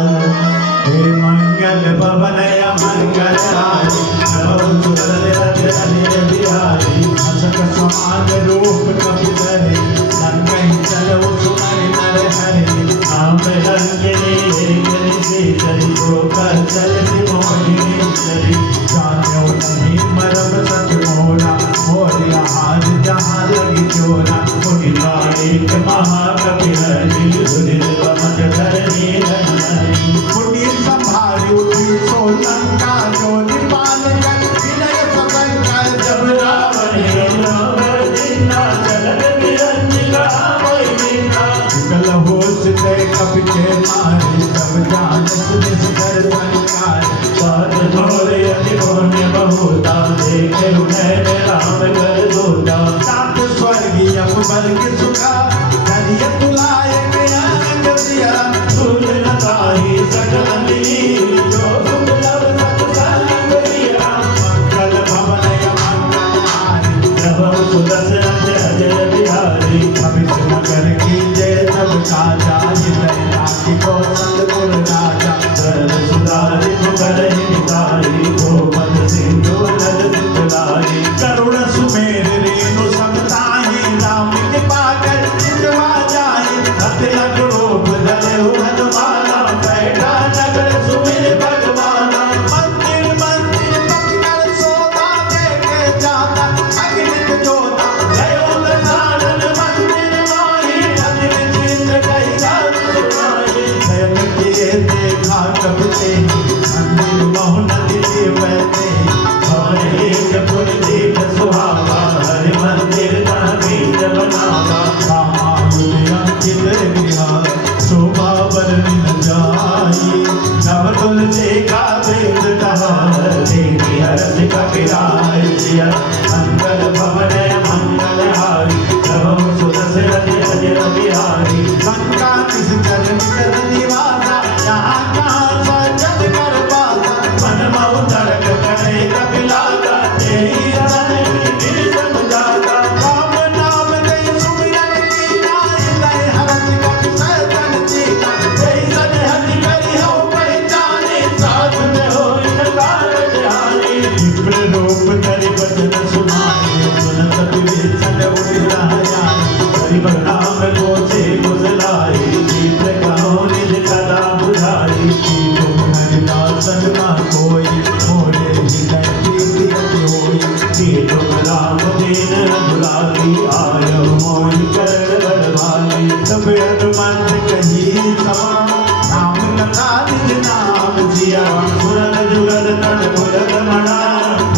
हे मंगल भवनय मंगल हारी प्रभु सुदशरथ अजय बिहारी असक समान रूप कपि धरे लंकहि चलऊ सुमरि नर हरे नाम रंगिनी लेखनि सीतरि गोकर चलति मोहिनी चली जान्यो नहीं मरम सच मोरा मोरिया हार जहाँ लगी चोरा मुनि एक महाकवि हरि धुनि नारी सब जानत निस्तर संकार सात भोरे अति पुण्य बहुता देखे नैन राम कर दूता सात स्वर्गीय बल के सुखा करिय तुलायक अंग दिया सूर्य नताही सकल मिली जो सुलभ सत्संग लिया मंगल भवन मंगल हारी जब सुदर्शन अजय बिहारी भविष्य नगर की जय सब काजा हितैया की कौशल गुण राजा कर सुधारि कर हिताई गोपद सिंधु नद सिद्धलाई करुण सुमेर रेणु समताहि राम कृपा कर जितवा जाहि अति लग रूप धरे हनुमाना बैठा नगर सुमिर भगवाना मंदिर मंदिर पकड़ सोता देखे जाता अग्नित जोता गयो साधन मंदिर माही अति चिंत कही गाल सुनाई शयन किए देखा कब ते मंदिर बहुनति जीवते भवन एक पुर देख सुहावा हरि मंदिर तह बीज बनावा रामानुज अंकित गृह शोभा बरन जाई नव तुलसी का वेद कहा देवी हर्ष कपिराय जिया मंगल भवन मंगल हारी नव सुदर्शन अजय बिहारी लंका किस कर निकर निवासा यहाँ कहाँ सजद कर पासा मन मऊ तड़क करे कपिलाता तेरी रन दिल समझाता राम नाम दई सुमिरन कीना हृदय हरष कपि सजन जीता जैसन हरि करी हो पहचाने साथ में हो इनकार ध्यानी विप्र रूप धरि बचन सुनाए सुनत विवेचन उठिला जान हरि नाम को से गुजलाई चित्र कहो निज कदा बुझाई तुम हरिदासन ना कोई मोरे हृदय प्रीति होई कि तुम राम दीन दुलारी आयो मोहि करण बड़भागी तब हनुमंत कही समा राम कथा निज नाम जिया सुरन जुगल तन मुरत मना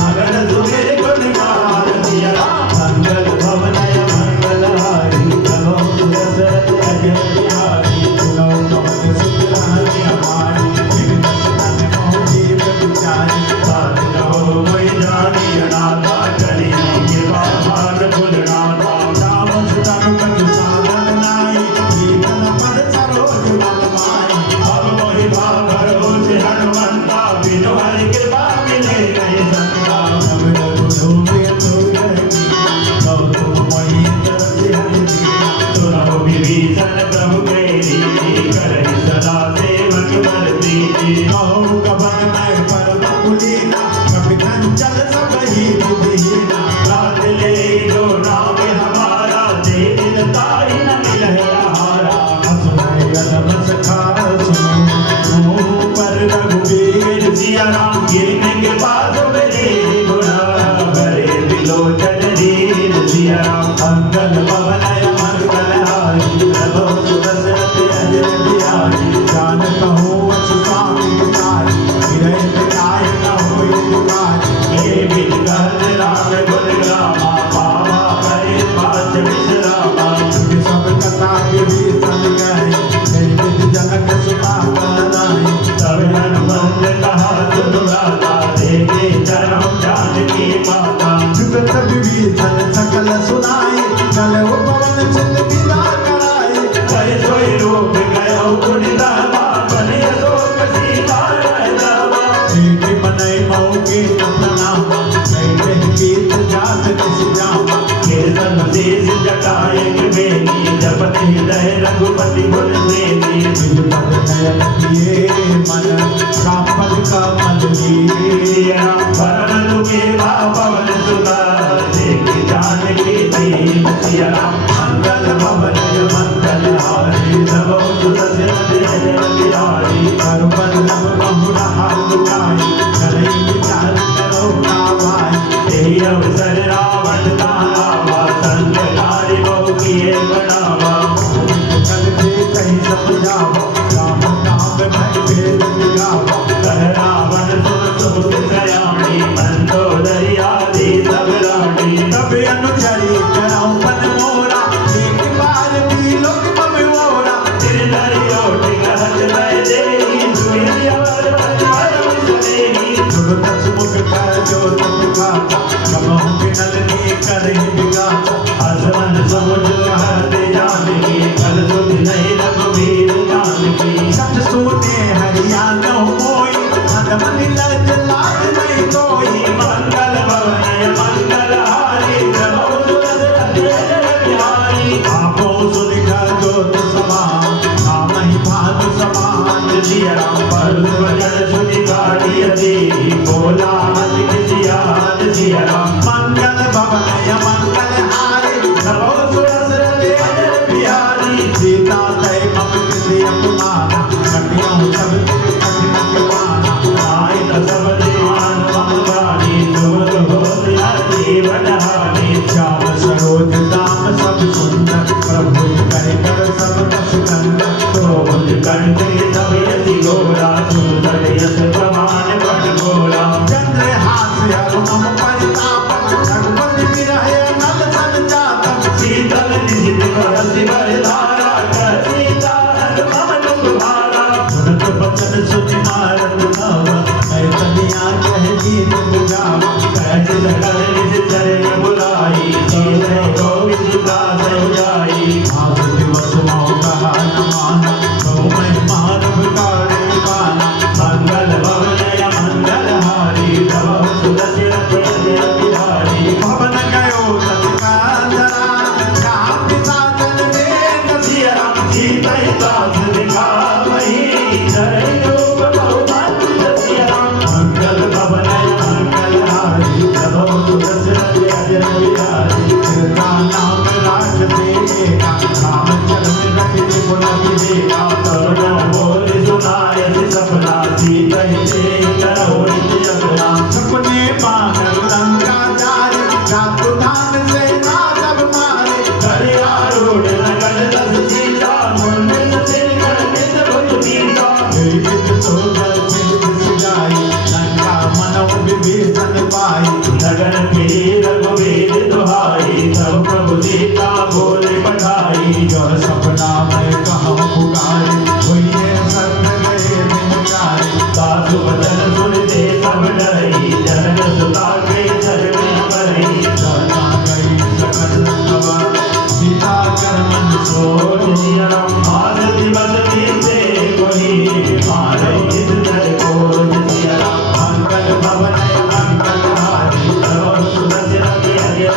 मगन सुमेर गुण गान दिया मंगल भवन मंगल हारी नमो सुदर्शन अजय बिहारी सुनो कमल सुतरानी हमारी फिर दस तन मोह जीव विचारी साथ रहो कोई जानी अनाथा करी कृपा भाग भुलनाथा राम सुतनु कछु साधन नाई प्रीतन पद सरोज मल माई अब मोहि भागर हो से हनुमंता बिनु हरि कृपा मिले नहीं संता सब रघुधूमे तुरगी कौ तुम मही तरस हरि सुनो विभीषण प्रभु केरी करहि सदा सेवक बर प्रीति कहो कवन मैं परम कुलीना कपि चंचल सब ही विधीना रात ले जो नाम हमारा दे दिल ताई न मिलहि आहारा असुनाई गलम सखा सुनो पर रघुवीर सिया राम गिरने के बाद मेरे गुना भरे बिलोचन दीन सिया राम मंगल भवन मंगल हारी नभो सुदर्शन अजय बिहारी जान कहो अछु स्वामी विचारी विरहित काय न होई पुकारी हे बिगहत राम गुण ग्रामा पावा करे पाच विश्रामा तुझे सब कथा विभीषण गए निर्मित जनक सुता कराई तब हनुमंत कहा तुम भ्राता देखे चरण जानकी माता जुगत विभीषण सकल सुनाई चले पवन सुत विदा कराई जय सोई रूप गयो गुण दामा बने शोक सीता दामा ठीक मनई मऊ के प्रणाम कैले कीर्त जात किस जामा कीर्तन शेष जटाए बेनी जपति हृदय रघुपति गुण सेनी निज पद नयन किए मन कापल कमल लिए भरण तुगे पवन सुता देख जानकी दीन सिया मंगल भवन मंगल हारी नभो सुदर्शन अजय बिहारी करबल्लभ बहुरा हाथ उठाई करई विचार करो ना भाई तेहि अवसर रावण तावा संग कारी बहु किए बनावा कल के कहीं समझाओ राम नाम भय भेद गाओ कह रावण सुन सुत सयानी मंदोदरी आदि सब रानी तब अनुचरी कराऊं पन मोरा एक बार भी लोक पम मोरा सिर धरि ओट कहत तूने हरियाणा मोई अदमन लज लाज नहीं कोई मंगल भवन मंगल हारी प्रभु बिहारी आपो सुनिका ज्योत समान नामहि भाग समान सिया राम पर वजन सुनि गाड़ी दी बोला मत किसी याद सिया राम मंगल भवन मंगल हारी प्रभु बिहारी सीता तय मम किसी अपमाना कटियों सब कठिन पाना आय सब दीवान मंगानी जोत हो जीवन हानि श्याम सरोज दाम सब सुंदर प्रभु कर कर सब कस कंदर तो बुझ करते सब यति गोरा सुंदर यश प्रमाण बट गोरा चंद्र हास्य मम परिताप रघुपति विरह नल संजातम शीतल निहित बरसि बरधारा सीता मम दुख भारा सुनत बचन सुनि मारत नव मैं तनिया कह गीत बुझावा कहत सकल निज चरण बुलाई जीते गोविंद दास जाई आज दिवस मोह कहा न माना कहो मैं मानव कार्य पाना मंगल भवन मंगल हारी प्रभु सुदर्शन बिहारी भवन गयो तत्कांजरा जहाँ पिता जन में सिया राम सीता दास दिखावही चरण रूप बहुमान सिया राम मंगल भवन मंगल हारी प्रभु सुदर्शन बिहारी तेरा नाम राज देगा राम चरण रखि गुण विवेका करुणा बोल सुनाय सपना सीता करो नित्य अपना सपने पागल लंका जाए जातु धान से ना जब मारे हरियारूढ़ नगर दस सीता मुंडित सिर कर नित भुज सीता विविध सोदर चित जाई लंका मनव विभीषण पाई लगन फिरी रघुवीर दुहाई तब प्रभु सीता बोले पठाई जो सपना में कहूँ पुकारे वही है संग गए दिन चारे साधु वचन सुनते सब डरई जनक सुता के चरण मरई जाना गई सकल नवा सीता कर मन सोच सिया राम आज दिवस बीते कोई मारे इस जय खोज सिया राम मंगल भवन मंगल हारी प्रभु सुदर्शन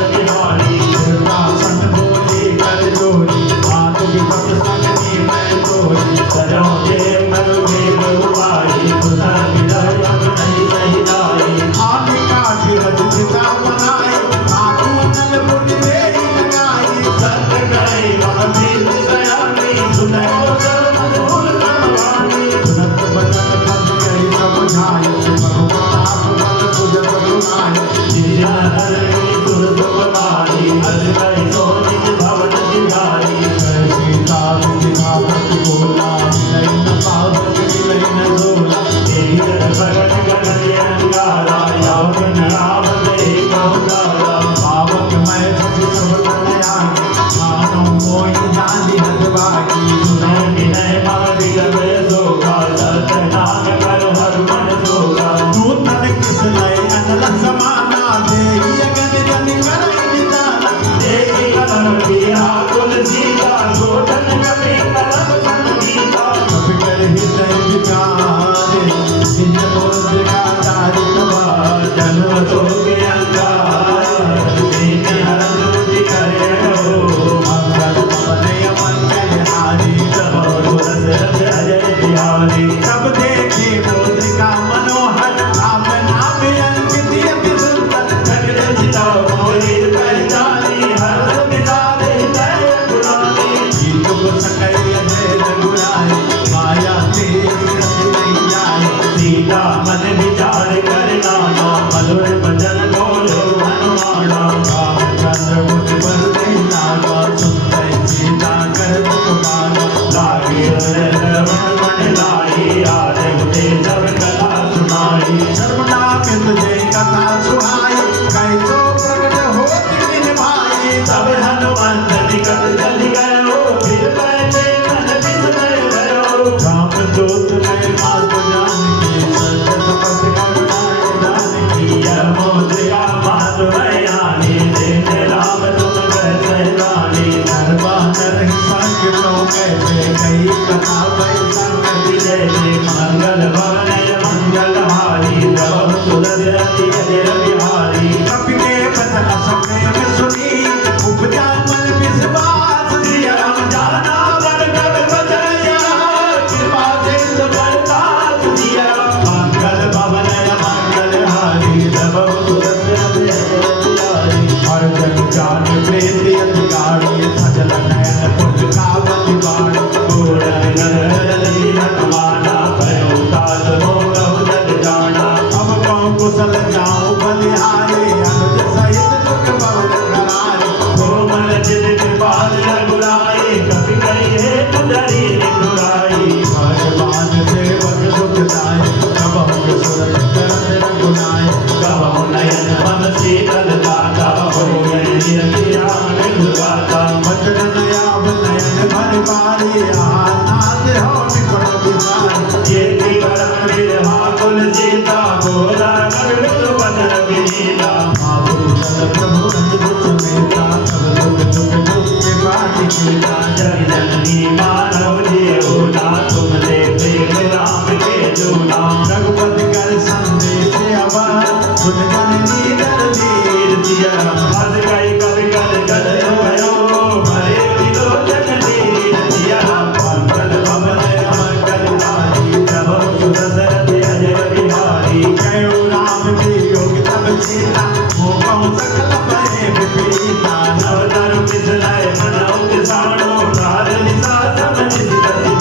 बिहारी कृपा सन बोली कर जोरी हाथ विपत संगनी मैं तोरी सजो के मनु में बहुवाई खुदा विदय अब नहीं सही जाई आमिका गिरज चिता बनाए आंखों नल बुढ़ देरी लगाई सत्य गई महावीर सयानी सुनो सर्व भूल करवानी सुनत बचन पद गई सब झाय भगवान आप मन तुझ बदुआय जिया धरणी तुर सुकुमारी हर गई सोनित भवन सिधारी सीता विधिभावत बोला मिलई न पावत मिलई न झोला तेरी प्रगट गगन अंगारा यावन राम तेरी बहुतारा पावक मैं सभी सब कल्याण मानो मोहि जानी हद बाकी सुनो विनय मार्ग गए सोगा सत्य नाम कर हर मन सोगा नूतन किस लय अनल समाना देहि अगन जन करई निदाना देवी कलम पिया कुल सीता गोटन कपि कलम संगीता सब कर हृदय विचारे इन बोध का तारिक बार जन्म तो के अंगार दीन हरण मुझ करे हो मंगल भवन मंगल हारी प्रभु सुदर्शन अजय बिहारी सब देखे मुद्रिका मनोहर राम नाम अंकित अति सुंदर जगत चिता मोरी पहचानी हर पिता दे जय गुलामी गीत को सकल जय रघुराय माया तेज नहीं जाए सीता मन विचार कर नाना मधुर भजन बोलो हनुमाना रामचंद्र मुझ पर नहीं लागा सुनते सीता कर पुकारा लागे रमण मन लाई आरे उठे सब कथा सुनाई सर्वनाथ जय कथा सुहाई कैसो प्रकट हो दिन भाई तब हनुमंत निकट चल गयो फिर बैठे मन विस्मय भयो राम दूत में मार्ग जानकी सत्य शपथ करनाय जानकी यह मोद्रिका मातु बयानी देख राम तुम कैसे जानी धर्मा नर संग तो कैसे कई कथा वै संग विजय पिता जग जननी मानव जीवना तुमने प्रेम राम के जोना रघुपति कर संदेश अवर सुन जननी दरदीर दिया हस गई कवि कर गद भयो भरे विलोचन नीर दिया मंगल भवन मंगल हारी प्रभु सुदशरथ अजय बिहारी कहो राम के योग तब सीता मोह सकल परे विपीता नवतर पिछलाय मनौ किसानो काल निशा समझ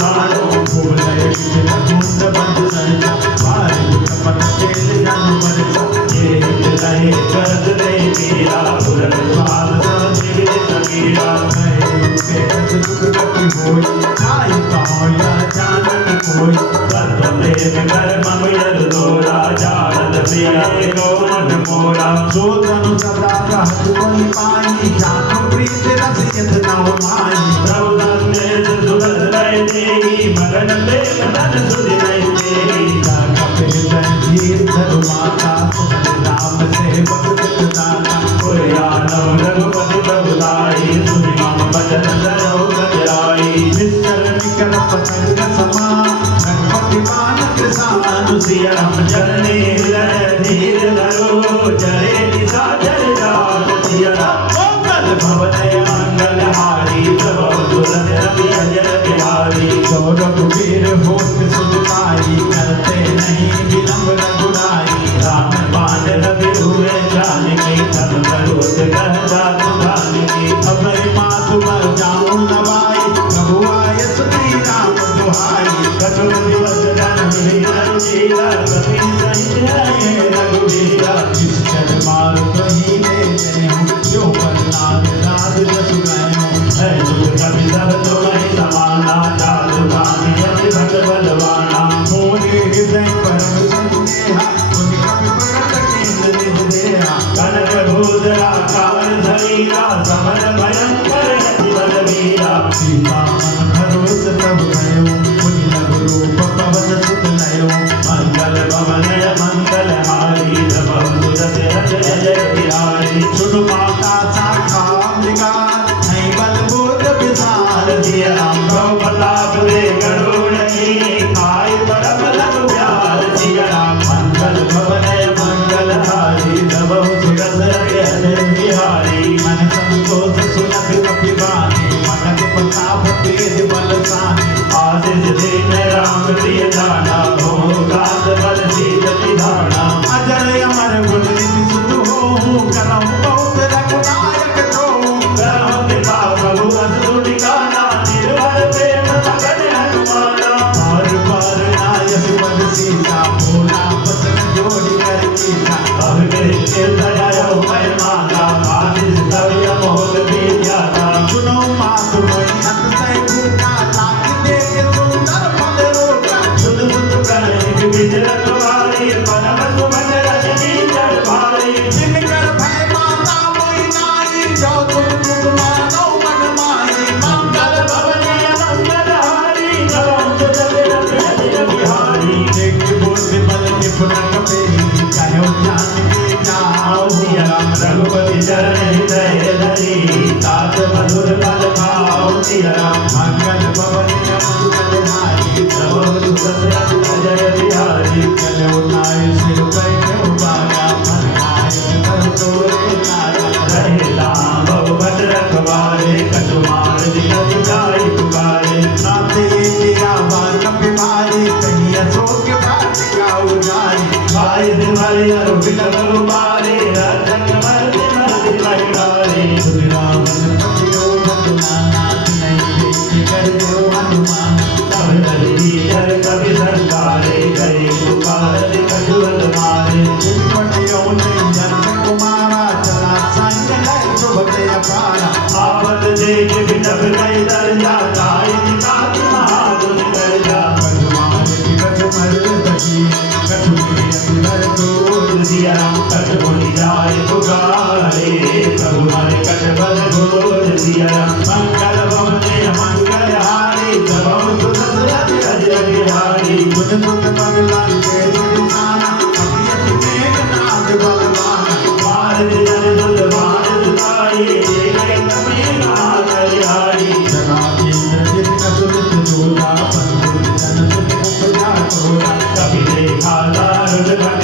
बाणो बोले बिचन मुंड बंद सरजा पार कपट तेल जान बरसा ये रहे करद नहीं मेरा पुरन पाल समझ समीरा के कत दुख कति होई आई कहोया जानन कोई कर्म प्रेम कर ममियर दोरा जानत प्रिय गौरन मोरा जो तनु सदा रहत कोई पाई जानो प्रीत रस यत नव माई प्रभु दंदेश सुगत लय देही मगन प्रेम धन सुधि नहीं देही कपे धीर धरु माता नाम से भगत दाता कोई आनव रघुपति प्रभुदाई सुनि मम भजन धरो गजराई विस्तर निकल पतंग समा रघुपति मान कृषानु सिया राम चरणे लय धीर धरो जरे निशा जर जात सिया राम मंगल भवन मंगल हारी प्रभु तुरंत रवि अजय बिहारी सौरभ वीर होत सुनताई करते नहीं विलंब रघुराई राम बाण रवि हुए जानकी तब करोत कर जात जानकी अभय मातु मर जाऊं नवाई रघुआय सुनी राम दुहाई कछुर दिवस जन मिलिन जीरा कपि सहित आए रघुवीरा जिस जन मार कहीं ले गए हूँ जो करनाद राज जस गए हूँ है जुग कवि सब तुम्हें समाना जादू गानी अति भट बलवाना मोरे हृदय परम संदेहा उन कवि प्रकट केंद्र निज देहा कनक भूधरा काल धरीरा समर भयंकर यति बलवीरा सीता मन भरोस तब गयो मुनि लघु रूप पवन सुत लयो मंगल भवन मंगल हारी प्रभु दशरथ अजय बिहारी सुन माता शाखा अम्बिका नहीं बल बोध विशाल दिया राम प्रभु प्रताप दे गरुड़ आय परम लघु प्यार दिया राम मंगल भवन मंगल हारी प्रभु दशरथ अजय बिहारी मन संतोष सुनक कपिवानी मनक प्रताप तेज बलशानी आशीष दीन राम प्रिय जाना हो गात बल शीत विधाना अजर अमर गुण निधि सुत हो करम बहुत रघुनायक तो करम पिता प्रभु असुर ठिकाना निर्भर प्रेम मगन हनुमाना बार बार नायक पद सीता भोला बसन जोड़ी कर कीता अब के दयायो मैं माता आशीष तविय मोल भी जाता सुनो मातु मई अंत से भूखा लाख दे के सुंदर फल रोका सुध सुध करे विज रखवारी परम सुमन रजनी जल भारी जिनकर भय माता मोहि नारी जो तुम तुम मानो मन माही मंगल भवन मंगल हारी प्रभु दशरथ अजय बिहारी एक बोल बल निपुण कपे कहो जान के जाओ सिया राम रघुपति चरण हृदय धरी तात मधुर फल खाओ सिया राम मंगल भवन मंगल हारी प्रभु दशरथ अजय बिहारी चलो नाय सिर बैठो बागा फरमाए कर तोरे लागा रहे राम बहु भट रखवारे कटुमार जिगत गाय पुकारे नाते ये तेरा बार कपि मारी कहीं अशोक बाट का उजारी भाई दिवाली अरु बिलव मारे रतन मर्द मर्द महिलारे सुन रावण पतियो भगवानाथ नहीं देखी कर दो हनुमान तब दलती जर कवि सरकारे करे पुकार कछुअल मारे उन पतियों ने जन्म कुमारा चला संग है सुभते अपारा आपत देख बिटप गई दर्जा गाय निकात महागुण दर्जा भगवान की कछुमर बची कछुमरी असुर दूर सिया राम कट मुनि जाय पुकारे प्रभु मन कट बल घोर सिया राम मंगल भवन मंगल हारी प्रभु दशरथ अजय बिहारी गुण गुण बगलान के दुनियाना अभियत मेघनाद बलवाना भारत जन दुल भारत ताई जय कपी नाथ हरिहारी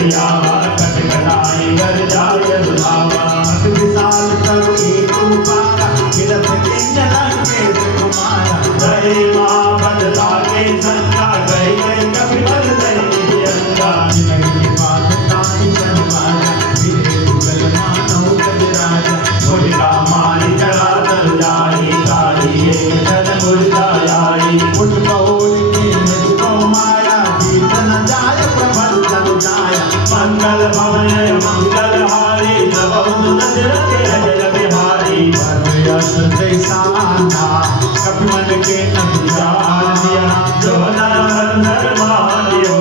करियावा कट कटाई कर जाय सुधावा अति विशाल तरु एक उपारा किरत किंज लंके कुमारा जय मां बदला के संगा गए कभी बल दई अंगा जिनकी बात ताई संवारा फिरे दुगल मानव गजराजा मुर्गा मारी चढ़ा तर जाई गाड़ी एक तन मुर्गा आई उठ कौल की मुझको माया जीतन जाय प्रबल तन जाय मंगल भवन मंगल हारी नवौद दशरथ अजय बिहारी परयस जैसाना कपि मन के नजार दिया जो नर नर मारियो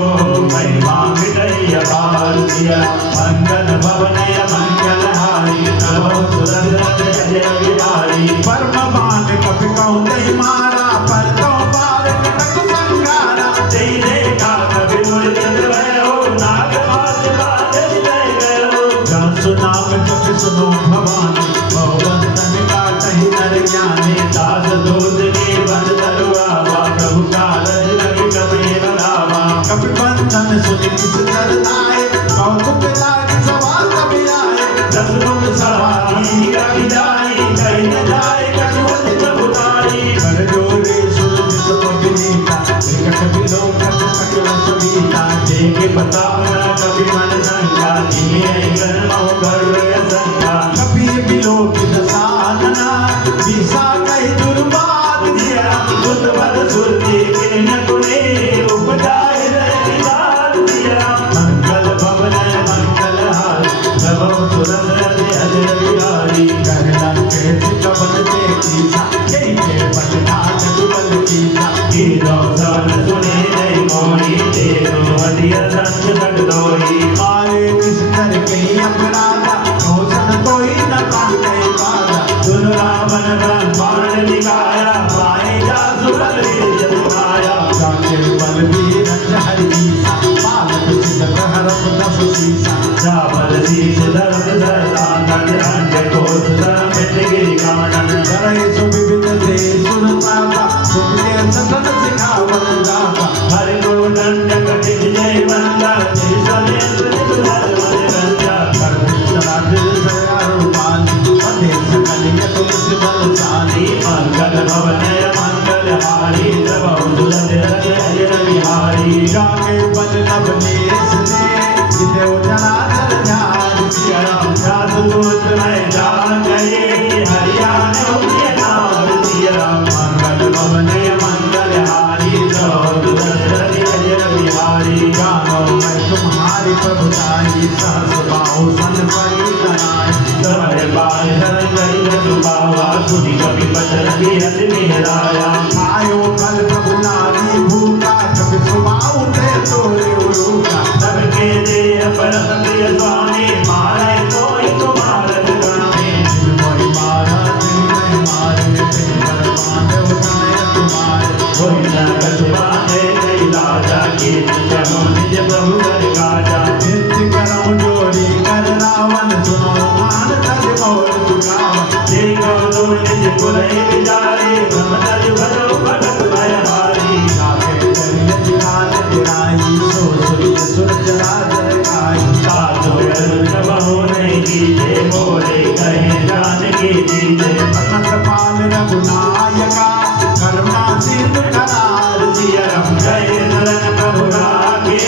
महिमा मिटई अपार दिया मंगल भवन मंगल हारी नवौद दशरथ अजय बिहारी परम बाण कपि कौंदई मारा पर तो बार कटक संगारा जय देखा कभी मुर्दित भयो नाग मात बात जय गयो जन सुनाम कपि सुनो भवानी भवंतन का कहीं नर ज्ञानी दास दूध के बन तरुआवा प्रभु कारज लगी कपि बलावा कपि बंधन सुनि किस तरनाए कौतुक लाग सवा कभी आए दस मुख सवारी कभी जाई कहीं न जाए कटुवत प्रभुतारी कर जोरे सुरभित पविनीता विकट विलोकत सकल सुनीता देखे बतावना कभी मन संगा दिए कर्मो गर्व संगा कभी विलोकित साधना दिशा कही दुर्बाद दिया बुद्ध बद सुरती के न गुणे उपजाए रविदार दिया मंगल भवन मंगल हार नभो सुरंदर अजय बिहारी कहला के कवन के कीसा के पटना जुबल कीसा की रोशन सुने नहीं मोरी तेरो हदिया संग संग दोई मारे किस कर के अपराधा रोशन कोई न काटे पादा सुन रावण ब्रह्मांड निकाया पाए जा सुबल जन पाया जाके बल भी रच हरि ईसा पालक सिद्ध प्रहरत दस सीसा चावल शीश दर्द धरता नट अंड कोस धर्म गिरी कानन करे सो विविध दे सुरताता सुनते सतन सिखावन दाता हरि को दंड कटिन जय बंदा जय सलेंद्र तुझर मन रंजा कर राज सयारो पाली पदे सकल यतुलित बलशाली मंगल भवन मंगल हारी नवौद दशरथ अजय बिहारी जाके बल नवनीस ने जिते जनार्दन ध्यान सिया राम जादू दूत में जान गए हरियाणा के नाम सिया मंगल भवन मंगल हारी नवौद दशरथ अजय बिहारी जानो मैं तुम्हारी प्रभुताई सहस बाहु सन परी तनाई सर बार शरण गई सुबावा सुनी कभी बदल की हस मेहराया आयो कल प्रभु नारी भूखा कभी सुबाहु ते तोरे उरूका सबके दे परम प्रिय स्वामी मारे कोई तुम्हारा गाने मोहि मारा नहीं मारे पर पांडव तनय तुम्हारे कोई न कछुआने नहीं लाजा के चलो निज प्रभु कर काजा नित्य करो जोड़ी कर रावण सुनो मान तज मोर चुकावा देखो दो निज कुलई बिचारे ब्रह्मचर्य भजो भगत भय हारी जाके करिय जिहान गिराई सो सूर्य सूरज राज गाई साधो गरुड़ बहु नहीं कीजे मोरे कहे जान की जीते भगत पाल रघुनायका करुणा सिंधु करार सिया राम जय नरन प्रभु राखे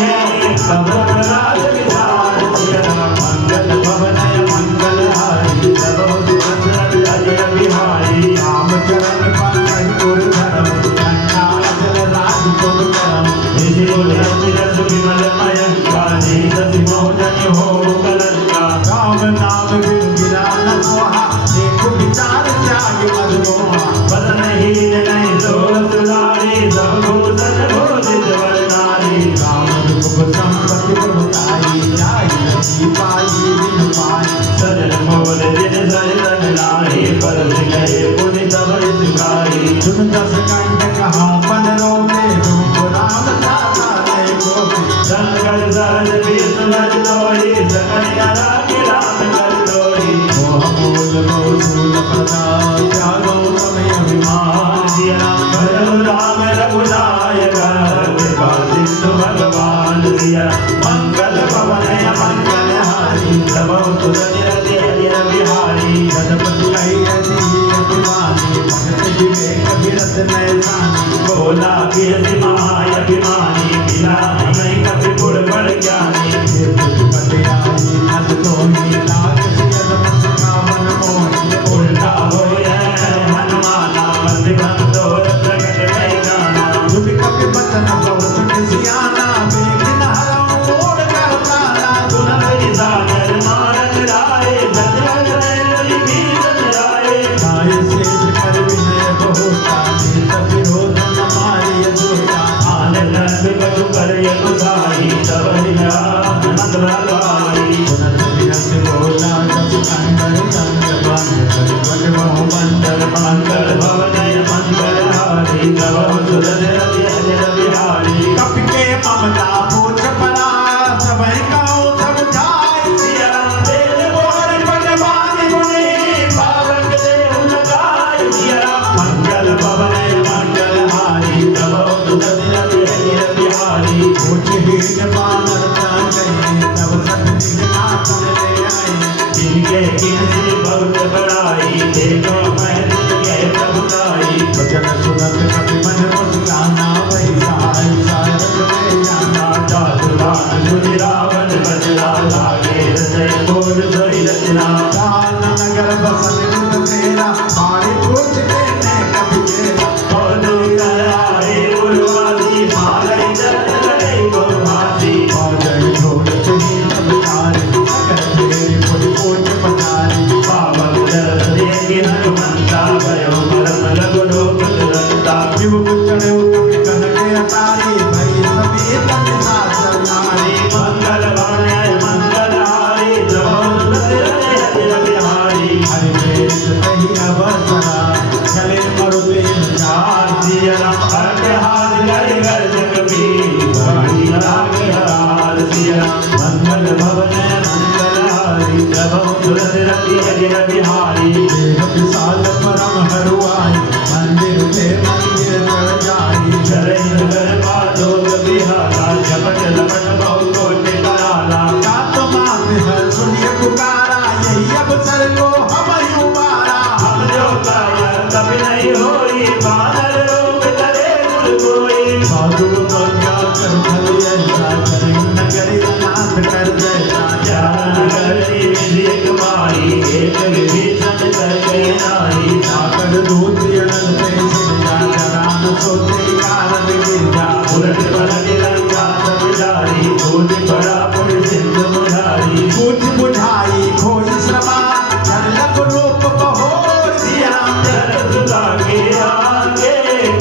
सब राज विधान सिया राम मंगल भवन मंगल हारी नवौद दशरथ अजय बिहारी राम चरण पंकज पुर धरम गंगा जल राज पुर करम निधि रस रस विमल मयंका जी सति मोहन हो कलंका राम नाम बिन गिरा न मोहा देखो विचार त्याग मद मोहा बदन हीन नहीं सो सुधारी सब भूषण भूषित वर्णारी राम रूप संपत्ति प्रभुताई जाय नहीं पाई बिन पाई सजन मोर जिन सजन लाही पर गए पुनि तब सिखाई सुन दस कंठ कहा पन रोके तुमको राम दाता नहीं गोपी शंकर सहज बीस लज दोई सकल राखी राम कर दोई मोह मूल मौसूल प्रदा त्यागो समय अभिमान दिया राम रघुनायक कृपा सिंधु भगवान दिया मंगल भवन बिहारी तब तुरंत रति अजर बिहारी गणपति अति अभिमानी भगत विवेक विरत नैसानी भोला की अति महाअभिमानी मिला नहीं कभी गुण बड़ ज्ञानी पटियाई नल कोई लाग सियद मुस्का मन मोही उल्टा होया हनुमाना बंद बंदो प्रगट नहीं जाना दुख कपि बचन बहुत सियाना बेगिन हरऊ मोड़ कर प्राणा सुन हरि सागर मारन राय बदल रही बीरन राय गाय शेष कर विनय बहुता नेत विरोध न मारिय दूता आनंद कछु कर गुसाई तब हिला नंद भगवाई पुनः विहस बोला कछु कंकर संग बंद कर बहु बंदर मंगल भवनय मंगल हारी तब सुरज रवि अजर बिहारी कपि के ममता पूछ पड़ा सबई काऊ सब जाय सिया तेल बोर पटवानी मुनि पावक देव लगाय सिया मंगल भवनय मंगल हारी तब सुरज रवि अजर बिहारी पूछ हीन मानर प्राण गए तब सत निघनाथ ले आए जिनके कीर्ति बहुत बड़ाई देखो मैं तुझे प्रभुताई भजन सुनत कपि मन मुस्काना वही सहाय सारथ में जाना चातुर्बाण सुनि रावण बजरा लागे हृदय बोल सोई रचना काल नगर बसन नित तेरा मारे पूछ देने कपि तेरा बोलो आए गुरुवासी मालय जल लड़े गोवासी बाजय ढोलत ही सब तारे नगर तेरे पुर पूछ पधारी पावन जल देगी हनुमंता भयो मरम लगो लोक तुरंता शिव पुत्र उत्तम कनके अतारी भई सभी तन सासर नारी मंगल वाणय मंगल हारी जब अजर बिहारी हरि प्रेत कही अवसरा चले मरुते चार दिया हर हाथ गए घर जगबी बड़ी राग हार दिया मंगल भवन मंगल हारी जब तुरंत रति अजर बिहारी देह विशाल परम हरुआई मंदिर ते मंदिर कर जाई चले नगर बादोग बिहारा झपट लपट बहु कोटि कराला का तो मात है सुनिए पुकारा यही अवसर को हम ही उबारा हम जो काया कभी नहीं होई बानर रोग करे गुर कोई साधु को क्या कर भले ऐसा करे न करे नाथ कर जैसा जान करती विधि कुमारी एक विभीषण करके नारी साकर दूत अनल पे सिरजा जरान सोते कारण गिरजा उलट पलट लंका सब जारी दूत बड़ा पुर सिंध मुरारी कुछ बुझाई खोई श्रमा चलक रूप कहो सिया जरत लागे आगे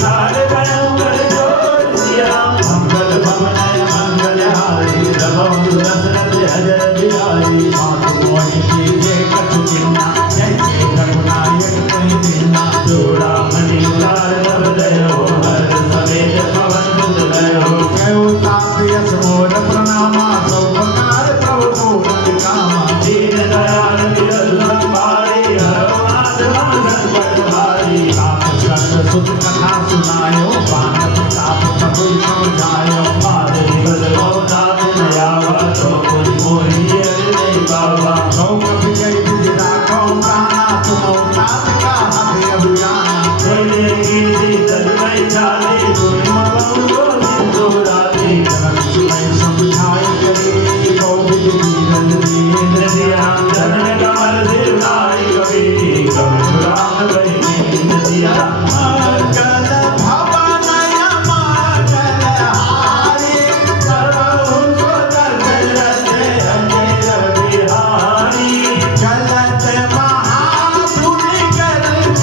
तार गयो कर जोर सिया मंगल भवनय मंगल हारी तब दशरथ अजर बिहारी मातु मोहि कीजे कछु किन्ना जैसे रघुनायक कहीं दिन्ना जोड़ा मणि उतार नव दयो हर सवेद पवन दुत दयो कयो ताप यस मोर प्रणामा सौ प्रकार प्रभु पूर्ण कामा दीन दयाल विरल संभारी हर नाथ मम संकट भारी आप सत सुत कथा सुनायो पान प्रताप प्रभु समझायो पार दिवस नाथ नयावा तो कुछ मोहि नहीं बाबा सौ कभी गई विधि राखो प्राणा तुम नाथ का हमें अब जाना कोई कीर्ति तन्मय चाली तुम मम को सिंधु राती जनक सुनाई समझाई करी गौ विधि वीरन दीन दिया जनन कमल देवनाई कवि कवि राम भई दीन दिया मंगल भवनय मंगल हारी सर्वभू को दशरथ अजर बिहारी चलत महापुनि गर्ज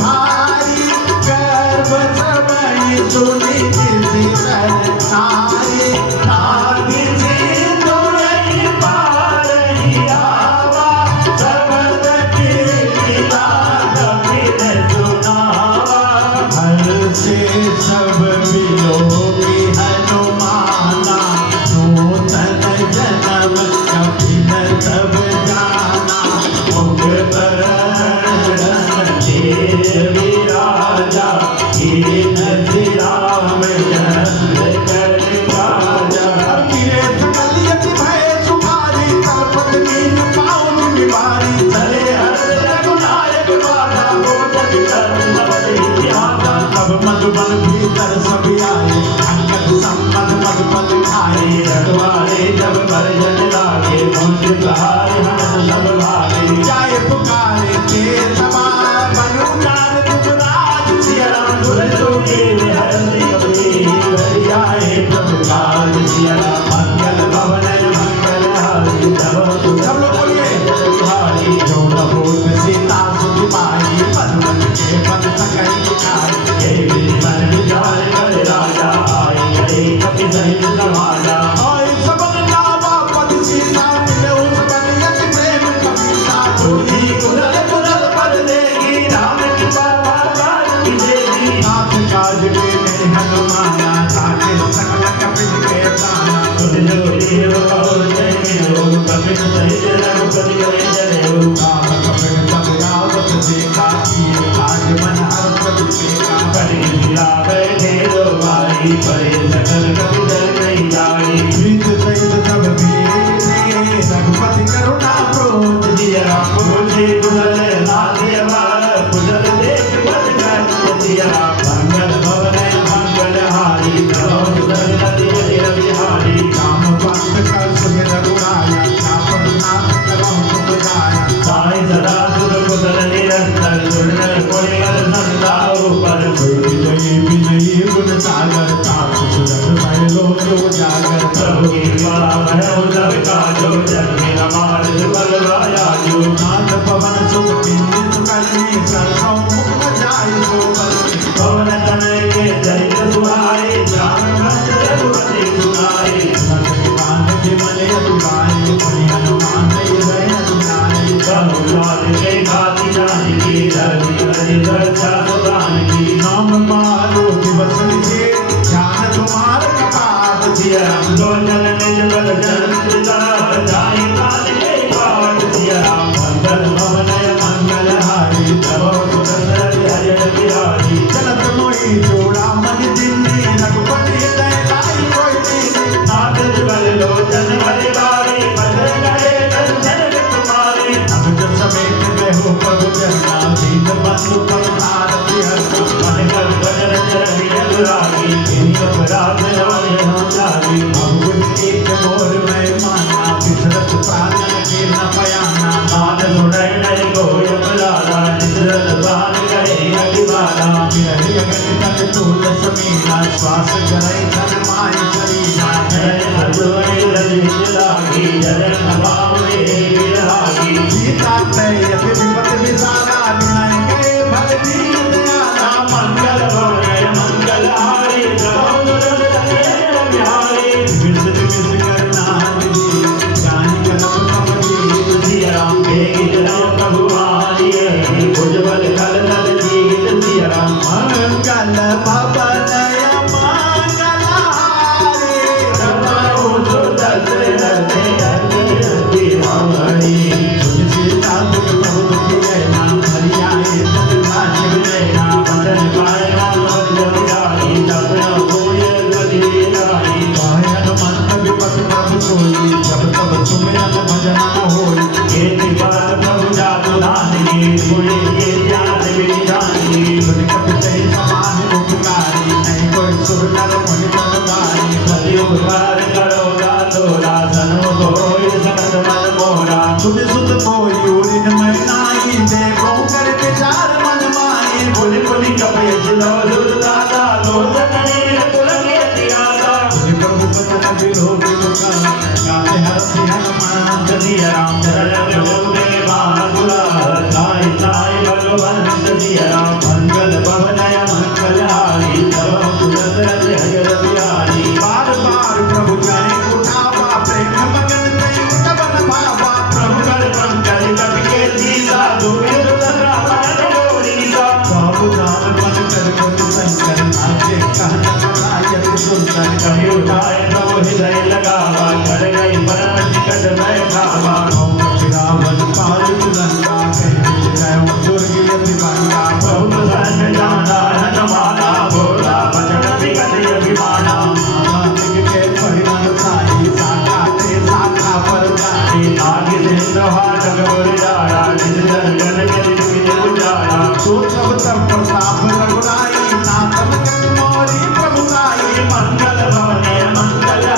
भारी गर्भ सबई सुनि जिति सरनारी दिखाए। रखवाले जब बरजन लागे मुझ कहार हम सब भागे। जाए पुकारे के समा बनु जान जुगराज। सिया राम गुर जोगे हर कभी गरियाए प्रभु काज। सिया राम मंगल भवन मंगल हारी तब सब लोग बोलिए। बिहारी जो न होत सीता सुख पाई पदमन के पद सकई दिखाई। हे मन विचार कर राजा आए गए कपि सहित समाजा। और सबन नावा पद सीता मिले उस बनियत प्रेम कविता कोई कुदल कुदल पर देगी राम की बाबा काज की देगी। नाथ काज के ने हनुमाना ताके सकल कपिल के प्राणा। तुझ जो देव और जय मिलो कपिल सहित रघुपति जय हो। राम कपिल तब रावत देखा किए काज मन हर प्रभु देखा। करी गिरा बैठे दो भाई परे सकल कपि दल नहीं जाई। प्रीत सहित सब भेजे रघुपति करुणा प्रोच। जिया राम मुझे कुदल लागे बार कुदल देख बच कर। जिया राम मंगल भवन मंगल हारी प्रभु कुदल नदी जय बिहारी। राम भक्त कर सुनि रघुराया चापन नाथ करहु तुम गाया। साई सदा सुर कुदल निरंतर सुंदर कोई नंदाओ पर। जय विनयी गुण सागर ताप सुरत भय लोक उजागर। प्रभु की कृपा भय उदर का जो जन्मे हमार बल गाया जो। नाथ पवन सुत पिंडित करनी सरसों मुख बजाई सोबर। पवन तनय के चरित सुहाए जान भक्त रघुपति सुनाए। भगवान के मले अतुलाए परि हनुमान हृदय अतुलाए। बहुलाल के खाति जानकी धरती हरि दर्शा सुदान की। नाम मारो दिवस निजे ध्यान तुम्हार कपाट। सिया राम लोचन निज बल जन जाई काल के बाट। सिया राम मंगल भवन मंगल हारी प्रभु सुंदर हरि बिहारी। चलत मोहि जोड़ा मन दिन्नी रघुपति हृदय लाई कोई दीनी। नाथ बल लोचन हरि बारी बदल गए दर्शन तुम्हारे। अगज समेत देहु प्रभु चरना दीन बंधु कवतार बिहरना। मन कर भजन चरण अनुरागी इन्हीं अपराध नवल जागी। अवगुण एक मोर मैं माना विसरत प्राणन के न बयाना। नाथ सुनय नहीं कोय अपराधा निद्रत बाण करे अतिबाधा। विरहि अगन तन तूल समीना श्वास करई धन माय शरीरा। जय सद्गुरु रजित लागी जय नवावे विरागी। सीता तय यति विपत विसारा न्याय के भल दीन दयाला। मंगल भवन मंगल हारी प्रभु सुंदर बिहारी। विष विष करना विधि जानि कलम कमली। सिया राम के गीत राम प्रभु हारिये भुजबल कल तल गीत। सिया राम मंगल भवन मंगल हारे। प्रभु सुंदर बिहारी। सीता दुख प्रभु दुखी रहना हरियाए तन भाग्य रहना। बदन पाए राम जब जाई तब न कोई गति लाई। पाए हनुमंत विपत प्रभु सोई जब तब सुमिरन भजन न होई। खेती बात प्रभु जातु दानी गुणे के ज्ञान विधानी। सुनि कपि समान उपकारी नहीं कोई सुर नर मुनि तनवारी। कलि उपकार करो दातोरा सन्मुख होय सकल मन मोरा। सुनि सुत कोई उरिन मैं नाही देखो कर विचार मन माही। पुनि पुनि कपि जिलो दुर्दाता लोचन नीर पुलके तियाता। सुनि प्रभु बचन विरोधी मुखा गाते हरसि हनुमान। सिया राम चरण होते बाहुला साई साई भगवंत। सिया राम मंगल भवन मंगल हारी प्रभु सुंदर हरि बिहारी। बार बार प्रभु जाने उठावा प्रेम मगन कई उठबन भावा। प्रभु कर पंकज कपि के सीसा दुखे दुर्गा मन गोरीसा। बाबू राम मन कर गुण शंकर नाचे कहन कहायत सुंदर। कभी उठाए प्रभु हृदय लगावा कर गई परम निकट बैठावा। ओम रावण पाल लंका कहे जय दुर्ग बंगा। प्रभु प्रसन्न जाना हनुमाना भोला बचन विगत अभिमाना। के परिमल साई साखा ते साखा पर जाई। आगे सिंधु हाटक बुरियारा निज जन जन जन विजय उजारा। सो सब तब प्रताप रघुराई नाथन कट मोरी प्रभु साई। मंगल भवन मंगल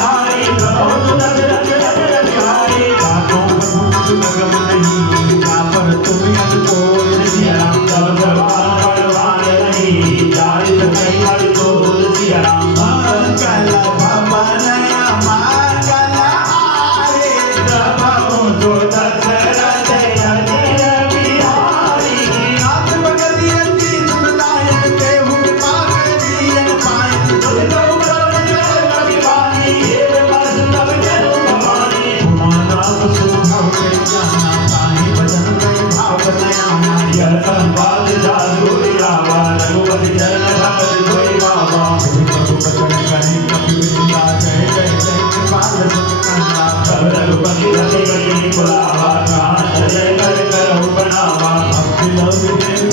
कंदा सब रघुपति रति रति बुलावा कहाँ चले कर करो बनावा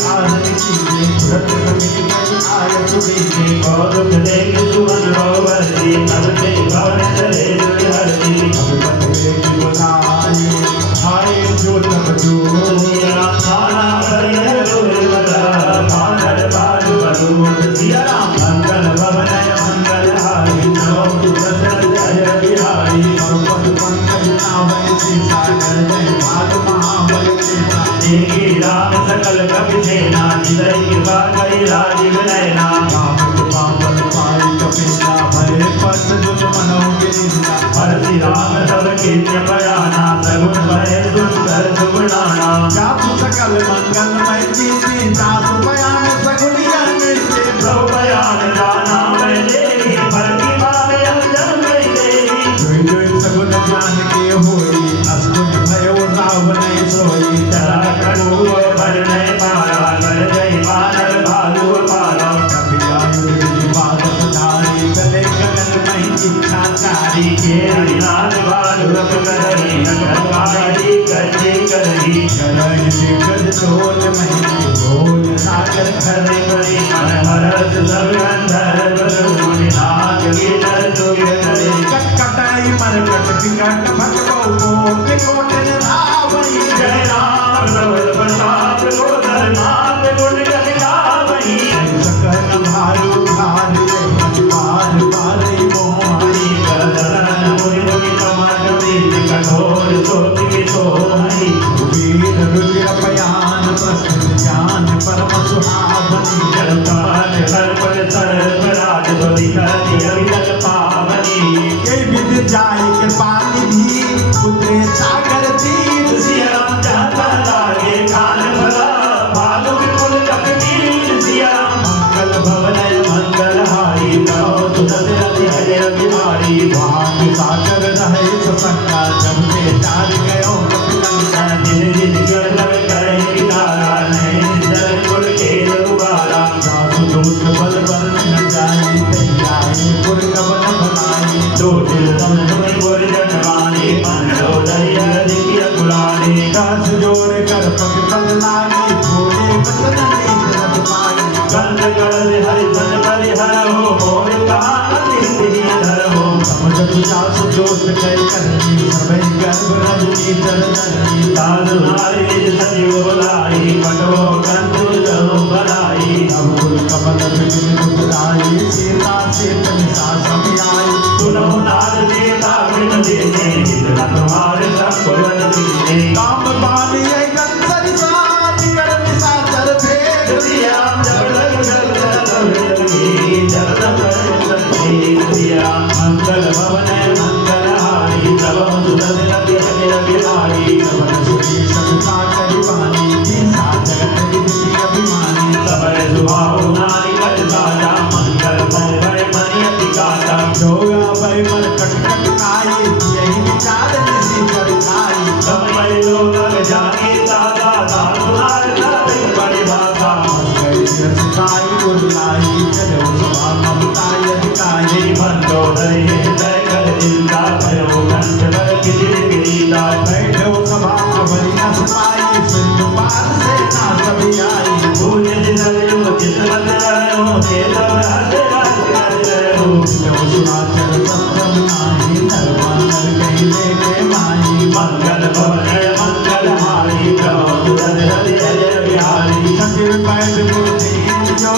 आरती कीजिए व्रत समिति गई आयत कीजिए और दुख देख सुमन भवती तब ते भवन चले जुड़ हरती भगवत की बुलाए आए जो तब जो सिया थाना भरिय रोए बता भानर बाजू बरू सिया राम मंगल भवन मंगल हारी नमो दशरथ जय बिहारी पद पंकज नावै सीता कर जय भाग महाबल सीता देगी राम सकल कपि सेना जितै कृपा करि राजीव नयना राम कृपा बल पाई कपिला भय पस दुज मनो गिरिंदा हरति राम सब कीर्ति बयाना सगुण भय सुंदर सुगुणाना जातु सकल मंगलमय कीर्ति जातु बयान सगुनिया नृत्य प्रभु बयान जाना मैं देवी भरती भावे जन गई देवी जोई जोई सगुन जान के होई असगुन भयो रावण सोई चला कटु भरने पारा कर जय बानर भालु पारा कपिलायुधि पाद पधारी गले गगन में इच्छाचारी के हरिनाथ भालु रख करही नगरवारी गजे करही करई दिग्गज ढोल मही ढोल सागर खरे करी मन हरत सब गंधर्व मुनि नाग गिनर जोग करे कटकटाई मरकट विकट भटको कोट कोट धावई जय राम प्रबल प्रताप गोधर नाथ गुण गावही सकल भालू भारी बार बार मोहरी करदन मुनि मुनि कमर बीज कठोर सोति की सोहरी वीर रुद्र पयान प्रसिद्ध ज्ञान परम सुहावनी जलपान हर पर सर राज धोरी करती अविरल पावनी ये विद जाय कृपा निधि उतरे सागर तीर सिया राम जाता लागे खान भला भालु विपुल कपीर सिया राम मंगल भवन मंगल हारी नमो दशरथ हरे बिहारी भाग सागर रहे ससंगा जब ते चार गयो कपिलंका दिन दिन कर लग करे किनारा नहीं जल कुल के उबारा साधु दूत बल बल न जाई तैयारी पुर कवन भलाई दो दिल तम तुम्हें गोर जनवानी मन लो दरिया दिव्य गुलानी दास जोड़ कर पग पग लागी भोले बसन नींद पाई कंद गल हरि सन परिहर हो मोर कहा अति धर हो समझ दास जोत कई करनी सबई गर्भ रजनी जल धरनी साधु नारी सजीव बुलाई पटवो कंदु जलो बलाई अबुल कमल बिगिन दुखदाई सीता से तनिसा समियाई सुनो नाद देता बिन देने कितना तुम्हारे संबल दीने काम बाली है कंसर साथ कर निशाचर भेद दिया जब लग जल तब लगी जल कर दिया मंगल भवन मंगल हारी तब सुदर्शन हरे बिहारी कमल सुरी संता करिवानी तीसा जगत विधि अभिमानी समय सुभाव नारी कर साजा मंगल भय मनि अति काटा जोगा भय मन कटकट काई यही विचार निसी कर खाई समय लोग जागे दादा सुनार बड़ी भाषा गई रसकाई उल्लाई चलो सभा ममताय अधिकारी बंदो धरे जय कर दिलदा भयो कंठ भर किदिर गिरीदा बैठो सभा कबरी न सपाई सिंधु पार से ना सभी आई भूल जिसरो किस्मत रहो खेलो हसे राज रहो लो सुनाचल सत्यम नाही नरवा नर कहीं लेके माई मंगल भवन मंगल हारी प्रभु दशरथ हरे बिहारी सचिव पैद मूर्ति जो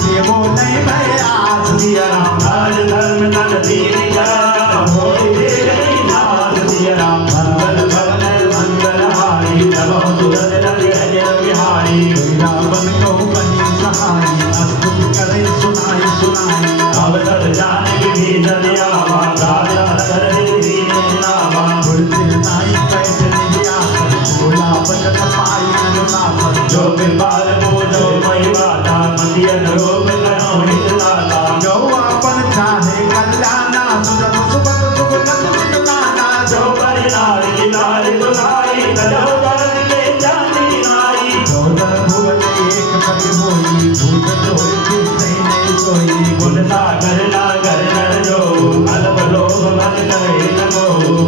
देवो नहीं भय आस सिया राम राज धर्म तन दीन जरा होई देवी नाथ सिया राम मंगल भवन मंगल हारी प्रभु दशरथ हरे बिहारी रावण को बनी सहाई अस्तुत करे सुनाई सुनाई अवसर जाने की भी आवा राजा कर दीन नामा गुरसिर नाई पैठ निधिया भोला बचन पाई अनुशासन जो कृपाल मोजो महिवाता मतियन रोग करो हित दाता जो अपन चाहे कल्याणा सुजन सुबत सुगत सुगताना जो परिनारी लाल गुलाई करो दर्द के जानी नाई जो दर भुवन एक कवि होई भूत होई किसै नहीं सोई गुण सागर नागर नर जो अलप लोभ मन करे लगो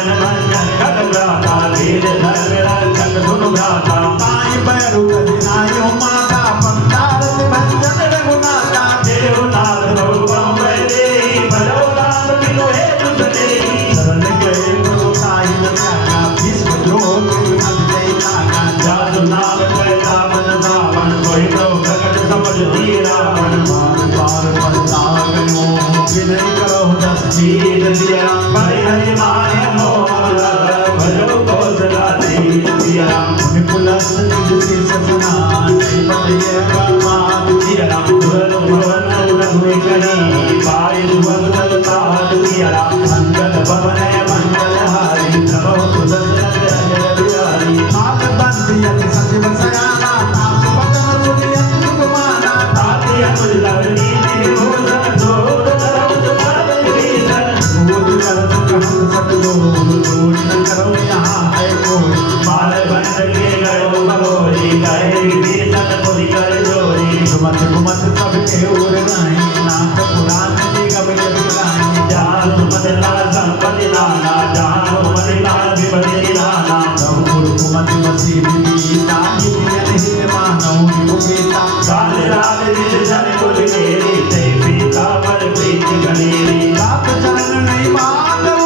भजन भंजन कर भ्राता धीर धर्म रक्षक सुन भ्राता ताई बैरु कदिनायो माता पंचारत भंजन रघुनाथा देवनाथ बहु बैदे भजो नाम बिनु हेतु सदे शरण गए गुरु साई त्यागा भीष्म द्रोण जय नागा जादू नाम कैसा मन सावन कोई तो प्रकट समझ रावण बार बार बता गयो विनय करो दस वीर दिया हरि हरि माने मोल भजो कौशला दिया निपुलस निज से सपना नहीं बदले बर्बाद दिया भुवन भुवन उलहुए करी पाय भुवन तार दिया मंगल भवन मंगल हारी नमो सुदर्शन अजय बिहारी मात बंदियत सचिव सयाना ताप बचन सुनियत कुमाना तातिया मुल्लवनी निर्भूषण जोड़ धर्म तुम्हारा विभीषण भूत करत कहत सकलो जोड़ न करो यहाँ है कोई माल बंद के गयो भगोरी गए विभीषण पुरी कर जोरी सुमत कुमत सब के ओर नहीं नाथ पुराण निगम जगदाई जान मदना संपत्ति नाना जान मदना विपत्ति नाना बहुपुर कुमत बसी बीता नित्य हित मानव निपुकेता काल रात दिल जन कुल मेरी ते सीता पर प्रीति गणेरी लाख चरण नहीं मानव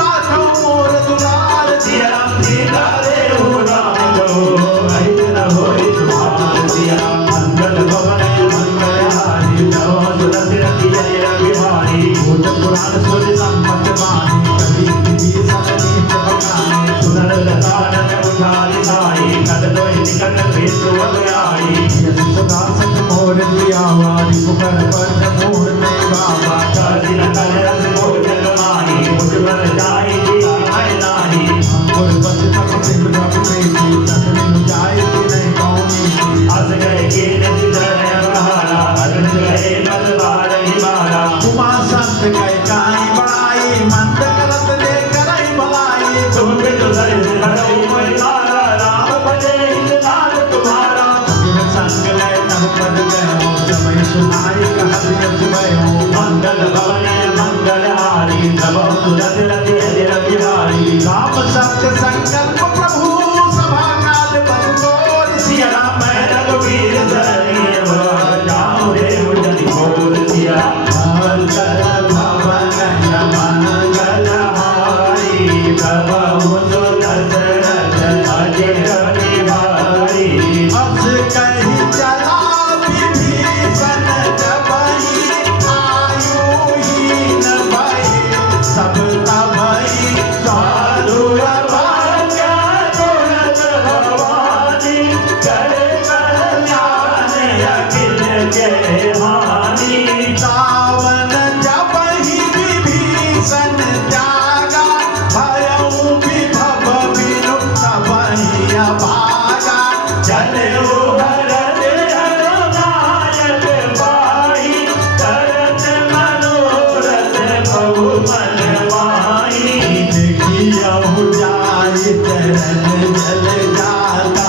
राखो मोर दुलार सिया सीता रे हो राम को रहित न होई तुम्हार सिया मंगल भवन मंगल हारी नव सुदर्शन जय बिहारी भूत पुराण सुर संपत वाणी कवि विभीषण नीत बखानी सुनर लतानन उठारी साई कद दोई निकट भेषु अग्याई यश सदा सच मोर दिया वारी पुकर पर मोर में बाबा काजी न करस भोजन माही मुझ पर जाई दिया मैं नाही अंकुर बस तप सिर रब प्रेती तन मिल जाए कि नहीं कौनी अस गए के निधर बहारा अरन गए बलवार ही मारा उमा संत कई काई बड़ाई मंद करत ले करई भलाई तुम बिन सर हरई कोई मारा राम भजे नाम तुम्हारा बिन संग ले तब पद गयो जब सुनाई कहत यश भयो मंगल भवन मंगल हारी नमो सुदर्शन जय बिहारी राम सत्य संकल्प प्रभु सभा काल बंदोर सिया राम रघुवीर सरणी जाओ देव जनि बोल सिया मंगल भवन मंगल हारी प्रभु सुदर्शन अजय बिहारी अस कही चला विभीषण जबहि आयुहीन भय सब तबहि साधु अभाग्य तुरंत भवानी करे कल्याण अखिल के हानि सावन जबहि विभीषण त्यागा भयउ विभव बिनु तबहि अभागा चले भरत हरनायक पाई करत मनोरथ बहु मन माही देखियहु जाय चरण जल जाता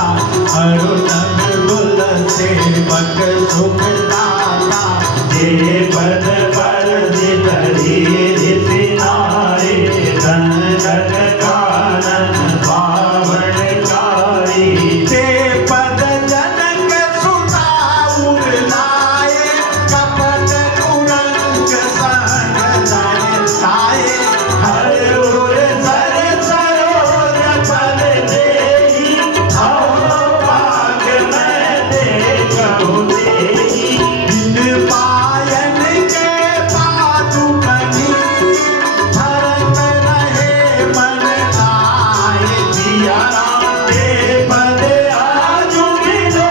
अरुण बिपुल सेवक सुख दाता जे पद पर जितरी ऋषि नारी संकट कानन पावन कारी ते पद जनक सुता उर लाए कपट कुरंग संग जाए साए हर उर सर सरोज पद देहि आओ भाग मैं देखहु देहि बिन पायन के पादु कनी धरत रहे मन लाए सिया राम ते पद आजु मिलो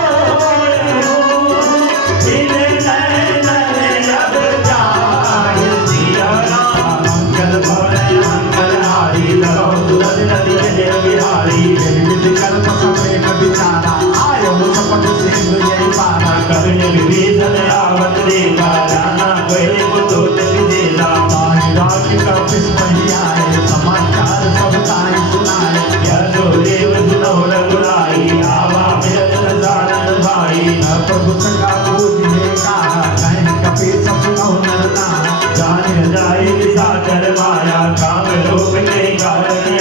बिन नैन अब जाय सिया राम मंगल भवन मंगल हारी नमो सुदर्शन जय बिहारी विविध कल्प समेत विचारा आयो सपट सिंधु यही पारा कर्ण विभीषण आवत देखा जाना कोई पुतोत विजेता ताहि राज कपिस पही आए समाचार सब ताहि सुनाए यशो देव सुनो रघुराई आवा मिलत सारन भाई न प्रभु सका पूजिए कहा कहीं कपिस सुनो नर नारा जान जाए निशाचर माया काम रूप नहीं कारण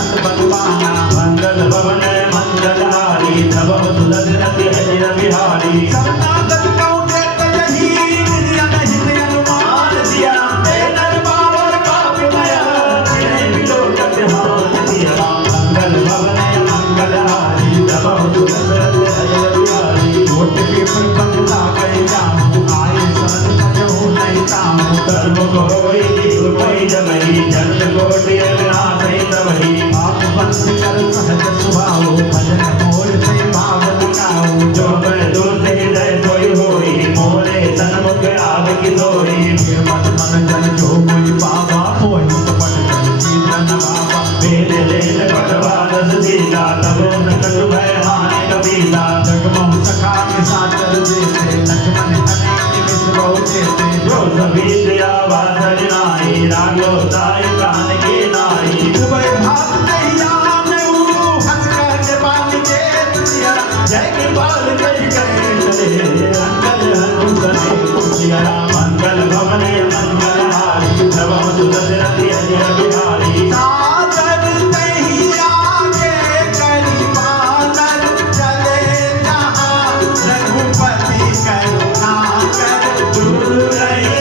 संत भगवाना मंगल भवन मंगलहारी तब सुदर्शन हरि बिहारी शरणागत कौ देत जही निरयन हित अनुमान सिया राम ते नर बावर पाप मया तेरे विलोकत हाथ सिया राम मंगल भवन मंगलहारी तब सुदर्शन हरि बिहारी कोट के प्रपंच लागे जामु आए शरण कजहु नहीं तामु कर्म कोई जीव कोई जमहि जन्म कोटि अविनाश तवहि आप बंस कर सहज स्वभाव भजन मोर से भाव लगाओ जो मैं दूर से हृदय सोई होई मोरे सन्मुख आव की सोई मन मन जन जो मोहि पावा होई पट जन जीवन बाबा वेद लेन पटवा रस सीता तबो न कटु भय हानि कबीला जगमोह सखा के साचर जेते लक्ष्मण अनेक विश्व जेते जो सभी दया वादर नाई राग्यो ताई प्राण के नाई उभय भाग दहिया में हंस कर पानी के तुझिया जय कृपाल करी करे चले अंगद हनुसने तुझिया मंगल भवन मंगलहारी तब सुदर्शन हरि बिहारी सागर दहिया के करी पालन चले जहाँ रघुपति करुणा कर दूर रही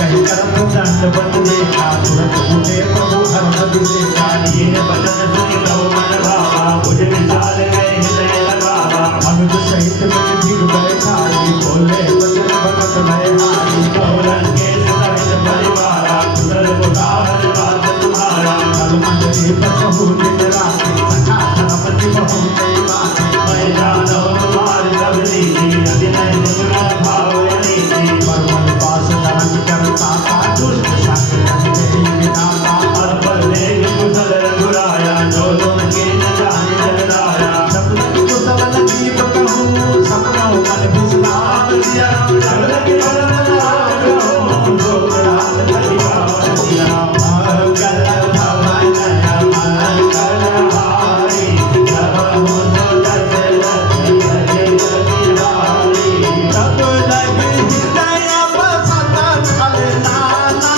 दंडवत देखा तुरंत उठे प्रभु हर देखा लीन बदन सुनि प्रभु मन भावा मुझे विशाल गए हृदय लगावा अनुज सहित मुझे भीड़ बैठाई बोले वचन भगत भय हारी कौरन के सहित परिवारा सुंदर उदाहर बात तुम्हारा कल मंजरी बसहु दिन राति सखा धर्मति बहु कई बात मैं जानो मार सब नीति नदी नहीं निगुना भाव नीति परमन पास धर्म करता था दुष्ट संग तेरी विदाता हर पल लेग कुशल रघुराया जो तुम के न जाने जगदाया शब्द कुशल दीप कहूँ सपनों मन विस्तार दिया जगत के बरन राम लोक रात परिवार दिया मंगल भवन मंगलहारी तब सुदर्शन हरि बिहारी तब लगे हृदय बसत नाना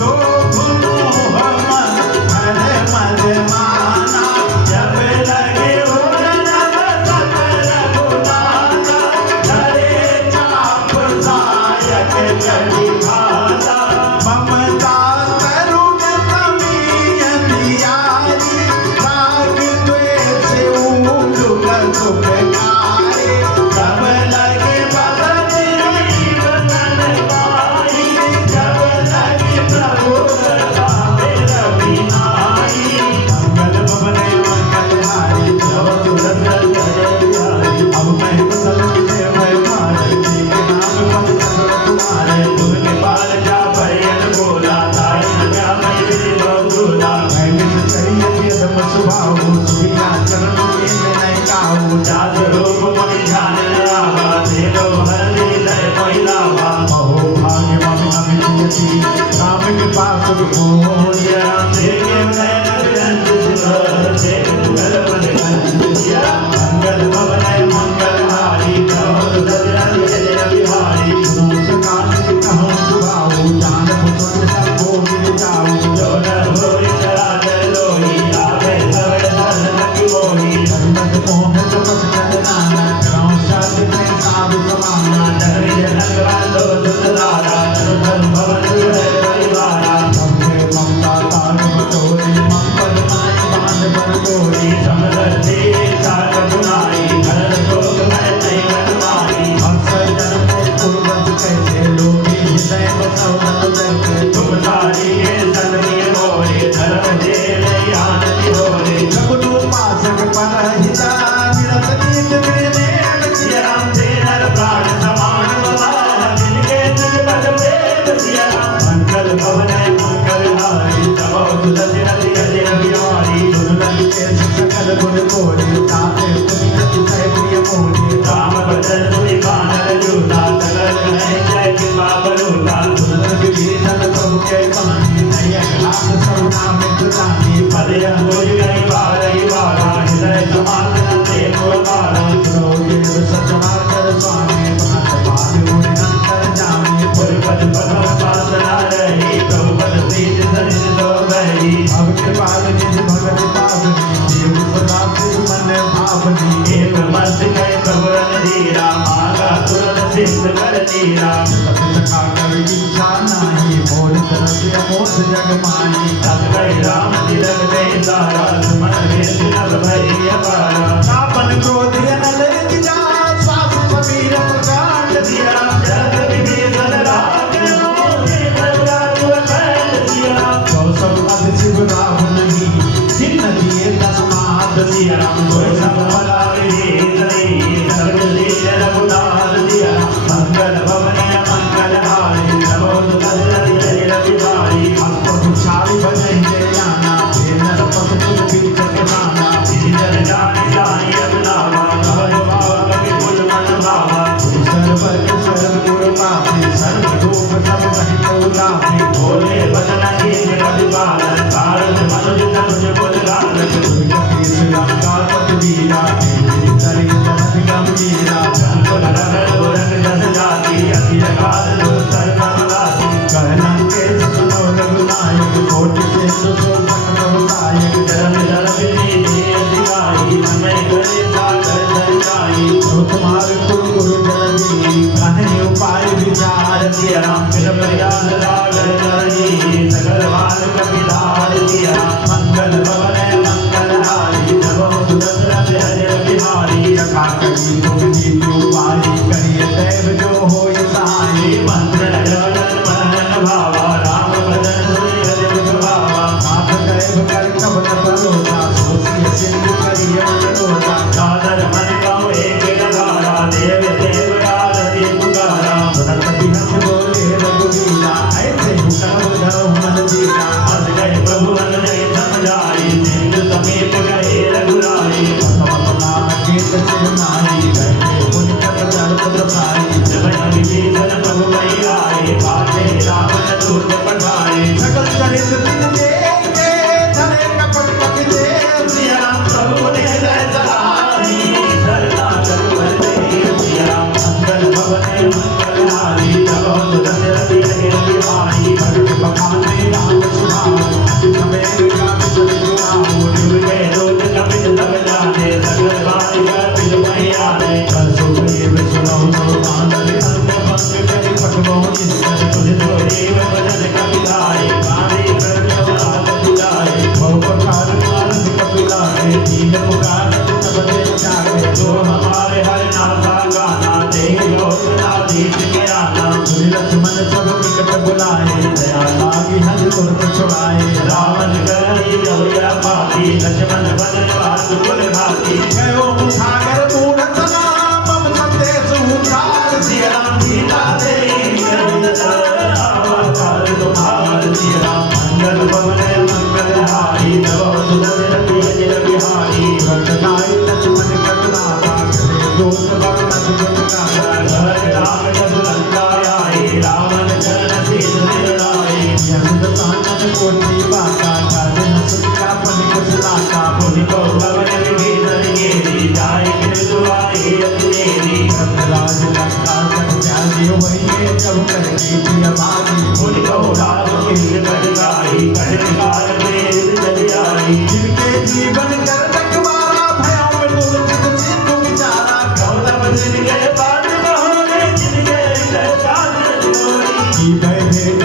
लोभ मोह मन हरे मद माना जब लगे उड़न बसत रघुनाथा धरे चाप सायक करी भाता ममता करुण कमीय दियारी राग द्वेष उलुक सुखकारी जब लगे बसत जीवन पाई जब लगे प्रभु रवि नाई मंगल भवन मंगलहारी तब सुदर्शन हरि बिहारी अब मैं कुशल से मैं मारे जी के नाम पर चंद्र तुम्हारे तुमने पाल जा भयन बोला ताई न क्या मैं विधि बहुला मैं मिल चाहिए धम स्वभाव सुविया चरण के नहीं काहू जात रूप मन ध्यान लावा देखो हर लीलय महिलावा महो भाग्य मम अमिति राम के पास मोहिया देखे नयन विरंज शिव देख गल मन गंजिया मंगल भवन मंगलहारी तब सुदर्शन हरि बिहारी सुनो सकाल कहूँ सुभाऊ जान पुत्र सब भोग जाऊ जो न होई चराचर लोही आवे सवड़ धर्म की मोही धर्मत मोह तपस चंदनाना कराऊं शाद में साधु समाना डरे जनक बांधो सुतलारा धर्म भवन है परिवारा सिया राम मंगल भवन मंगलहारी तब दशरथ अजय बिहारी दुर्लभ के सकल गुण गोरी ताते पुण्य जय प्रिय मोहि राम भजन सुनि कानन जोता सकल कहे जय कृपा बलूता दुर्लभ विभीषण प्रभु के पानी नयन लाख सरुना मित्र रानी पदय भोज गई बारा हृदय समाधन ते मोबारा देव सचना कर स्वामी भक्त पाद गुण अंतर जामी पुरपद पदम पासना रही प्रभु पद तेज सरित दो बही अब कृपाल निज भगत पावनी देव सदा सिर मन भावनी एक मस्त गए प्रभु धीरा मागा तुरंत सिद्ध कर तीरा सखा कवि इच्छा नाही मोर तरस अमोध जग माही तब गए राम तिलक दे सारा मन भेद नभ भई अपारा कापन क्रोध अनल जिजा स्वास कबीर प्रकांड दिया जगत विभीषण राम सब अध शिव राम नहीं जिन दिए तस्माद दिया कोई सब भला सर्व लील रघुनाथ दिया मंगल भवनिया मंगल हारी नमो दशरथ जय रविवारी हस्त छाड़ी बजै जय जाना नर पशु तुझ बीच के नाना जन जानी जानी अपनावा कवर भाव कवि कुल मन भावा सर्व सर्व गुरु पापी सर्व रूप सब रहित उदासी भोले बदन के रविवार कारज मनुज तनुज कुल गारक केश लंका पति वीरा तरि तमति गंभीरा संकुल रगड़ गोरख जस जाति अति अगाध दुस्तर कमलाति कहनं के सुनो रघुनायक कोटि से सुसोभन बहुतायक धर्म धर्म नीति दिखाई समय करे सागर दरियाई जो तुम्हार गुरु जननी कहने उपाय विचार दिया राम फिर प्रयास सागर तरही सकल बाल कपिलार दिया मंगल भवन मंगलहारी नमो दशरथ अजय बिहारी रखा करी तुम जीत उपाय करिए दैव जो हो सहाय मंत्र जन मन भावा राम भजन सुनि अजय भावा आप दैव कर कब न परोसा सोसिय सिंधु करिए मनोसा सादर मन गाओ एक गधारा देव देव आरती पुकारा सरस्वती हंस बोले रघुवीरा ऐसे हुक्म धरो मन दीरा हंस गए प्रभु मन जय समझाई सिंधु समीप गए रघुराई नाम केत सिरनाई गए पुण्य प्रचार पत्र पाई जब विभीषण प्रभु मई आए बाटे रावण दूत पठाए सकल चरित तिन देखे धरे कपट कपि देव सिया राम प्रभु ने जय सहाई धरना करुण देव सिया राम मंगल भवन मंगलहारी तब दशरथ अजय बिहारी भक्त बखाने राम सुधार समय कामित सुनाओ डूब गए रोज कपिल तब जाने सकल बाणी कपिल मई आने कल सुग्रीव सुनो सो मांगल अंत पंग करि पठमो निश्चय तुझ तो देव भजन कपिलाए गाने कर आदत जाए बहु प्रकार मानस कपिलाए दीन पुकार तब ते जागे जो हमारे हर नाथा गाना देहि लोकनाधीश के आना सुनि लक्ष्मण सब निकट बुलाए दया लागी हज तुरत छुड़ाए रावण करी गौया पाती लक्ष्मण बदन बात कुल भाती गयो सागर पूर्ण सना मम संदेश उचार सिया राम सीता तेरी अवतार तुम्हार सिया राम मंगल भवन मंगलहारी नव दशरथ अजय बिहारी रतनाई लक्ष्मण कटनाथा करे दोष भगत सुखनाथा घर राम जब लंका आए रावण चरण सीध निर्णाए यंद कानन कोटि बाका काले न सुखा पनि कुशलाका पुनि को भवन विभीषण गेरी जाय कृत आए अतिनेरी राज लंका जग जाय वही जब कर कीजिए बागी पुनि को राज किल कटकाई कठिन काल में चली आई जिनके जीवन कर रखवारा भयों में दुर्चित सिंधु विचारा कौतम दिन गए बात बहोरे जिनके हृदय काल जोरी की गए भेद